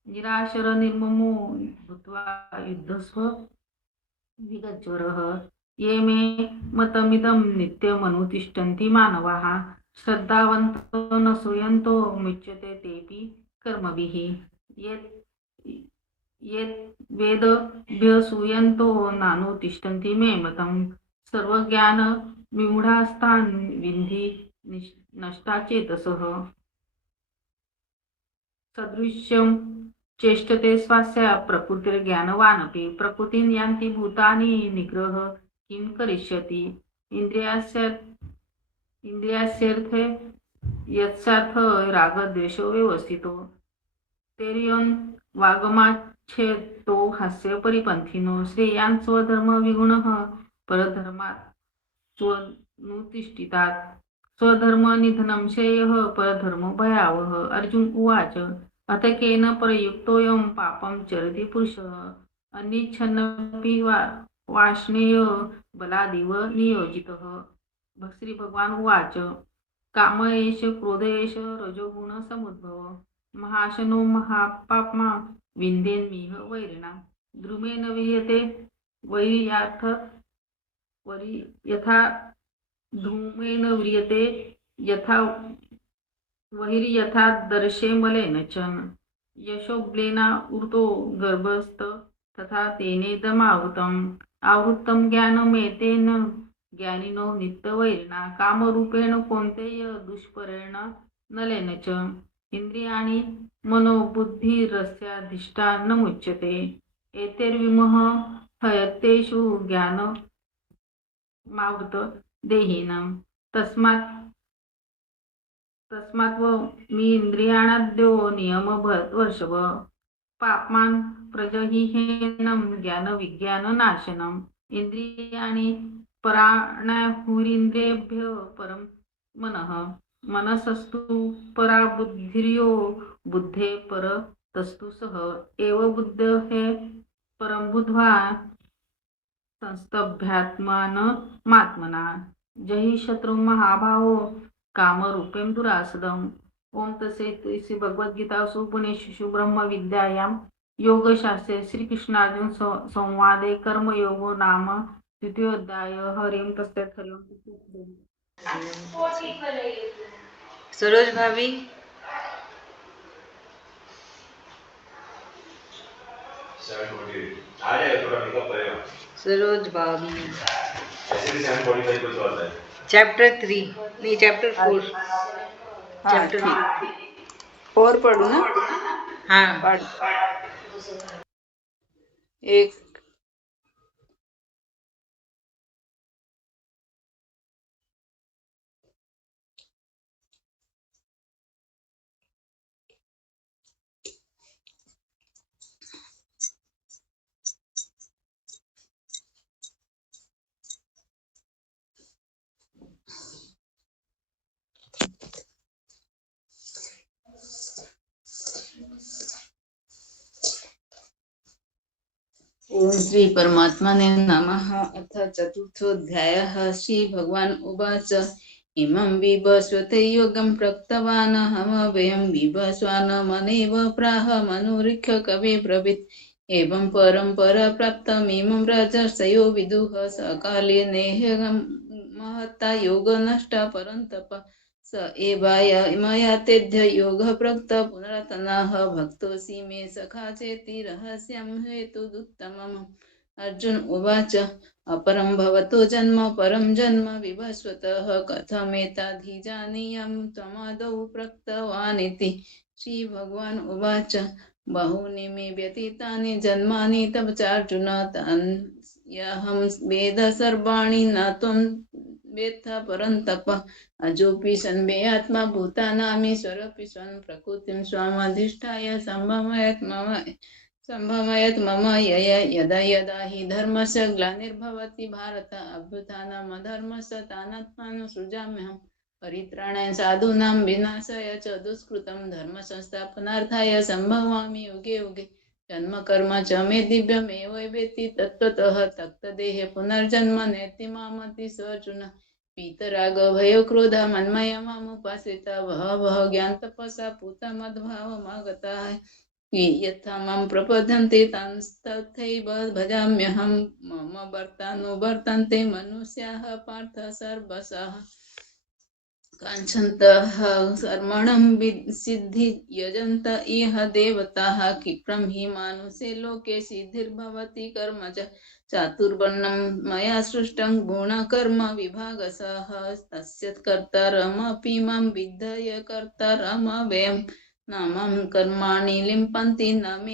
निराशर निर्ममो भूत्वा युद्धस्व विगज्वरः ये मे मतमिदं नित्यमनुतिष्ठन्ति मानवाः श्रद्धावन्तो न सूयन्तो मुच्यते तेऽपि कर्मभिः ये वेदभ्यसूयन्तो नानुतिष्ठन्ति मे मतं सर्वज्ञान विमूढास्तान् विन्धि नष्टाचेतसः सदृश्यं चेष्टते स्वास्य प्रकृतिर्ज्ञानवानपि प्रकृतिं यान्ति भूतानि निग्रह किं करिष्यति इंद्रियास्यर्थे यत्सार्थ रागद्वेषो व्यवस्थितो तेर्यन् वागमाच्छेतो हास्य परिपन्थिनो श्रेयान् स्वधर्म विगुणः परधर्मात् स्वनुतिष्ठितात् स्वधर्मनिधनं श्रेयः परधर्मो भयावह अर्जुन उवाच अथ केन प्रयुक्तोऽयं पापं चरति पुरुषः अनिच्छन्नपि वाष्णेय बलादिव नियोजितः श्री भगवान उवाच काम एष क्रोध एष रजोगुणसमुद्भव महाशनो महापाप्मा विन्देन्मिह वैरिणा द्रुमेण विह्यते वैर्याथ यथा धूमेन व्रियते यथा वहिर्यथा दर्शे मलेन च यशोब्लेना ऊर्तो गर्भस्थ तथा तेनेदमावृतम् आवृत्तं ज्ञानमेतेन ज्ञानिनो नित्यवैरिणा कामरूपेण कौन्तेय दुष्परेण नलेन च इंद्रियाणि मनोबुद्धिरस्याधिष्ठानमुच्यते एतैर्विमोह हयतेषु ज्ञानमावृत देहिनां तस्मात्त्वमिन्द्रियाणाद्यो नियमवर्षभ पाप्मान् प्रजहिहेनं ज्ञानविज्ञाननाशनम् इंद्रियाणि पराणाहुरिन्द्रियेभ्यो परं मनः मनसस्तु परा बुद्धिर्यो बुद्धे परतस्तु सः एव बुद्धेः परं बुद्ध्वा संस्तभ्यात्मानमात्मना जहि शत्रु महाभावो कामरूपेण दुरासदम् ओम तसेत श्री भगवद्गीता उपनिषदु ब्रह्म विद्यायां योगशास्त्रे श्रीकृष्णार्जुन संवादे कर्मयोगो नाम द्वितीयोऽध्याय हरिं तस्सत् हरिं सरोज भाभी सरोज भाभी चैप्टर 3 नहीं चैप्टर 4 चैप्टर 4 पढ़ू ना हाँ पढ़ एक ओम श्री परमात्मने नमः। अथ चतुर्थोऽध्यायः। श्री भगवान उवाच इमं विवस्वते योगं प्रोक्तवान् अहमव्ययं विवस्वानमनेव प्राह मनुरिख्य कवे ब्रवीत् एवं परम्परा प्राप्तमिमं राजर्षयो विदुः सकाले नेहं महत्ता योगनष्टा परन्तप स एवाय मया तेभ्य योगः प्रोक्तः पुनरातनः भक्तोऽसि मे सखा चेति रहस्यं हेतुदुत्तमम्। अर्जुन उवाच अपरं भवतो जन्म परं जन्म विवस्वतः कथमेतद्विजानीयां त्वमादौ प्रोक्तवानिति। श्रीभगवान् उवाच बहूनि मे व्यतीतानि जन्मानि तव चार्जुन तान्यहं वेद सर्वाणि न त्वं वेत्थ परन्तप अजोऽपि सन्वेयात्मा भूतानामीश्वरोऽपि स्वं प्रकृतिं स्वामधिष्ठाय सम्भवयत् मम यदा यदा हि धर्मस्य ग्लानिर्भवति भारत अभ्युत्थानम् अधर्मस्य तानात्मानं सृजाम्यहम् परित्राणाय साधूनां विनाशाय च दुष्कृतं धर्म संस्थापनार्थाय सम्भवामि युगे युगे जन्म कर्म च मे दिव्यमेव वेत्ति तत्त्वतः तक्तदेहे पुनर्जन्म नेति मामति स अर्जुन पीतराग भयो क्रोध मन्मया मामुपाश्रिता बहवः ज्ञानतपसा पूता मद्भावमागताः यथा मां प्रपद्यन्ते तथैव भजाम्यहं मम वर्तानुवर्तन्ते मनुष्याः पार्थ सर्वशः काञ्चन्तः कर्मणं सिद्धि यजन्त इह देवताः क्षिप्रं हि मानुषे लोके सिद्धिर्भवति कर्मज चातुर्वर्णं मया सृष्टं गुणकर्म विभागशः तस्य कर्तारमपि मां विद्धय कर्तारमव्ययम् न मां कर्माणि लिम्पन्ति न मे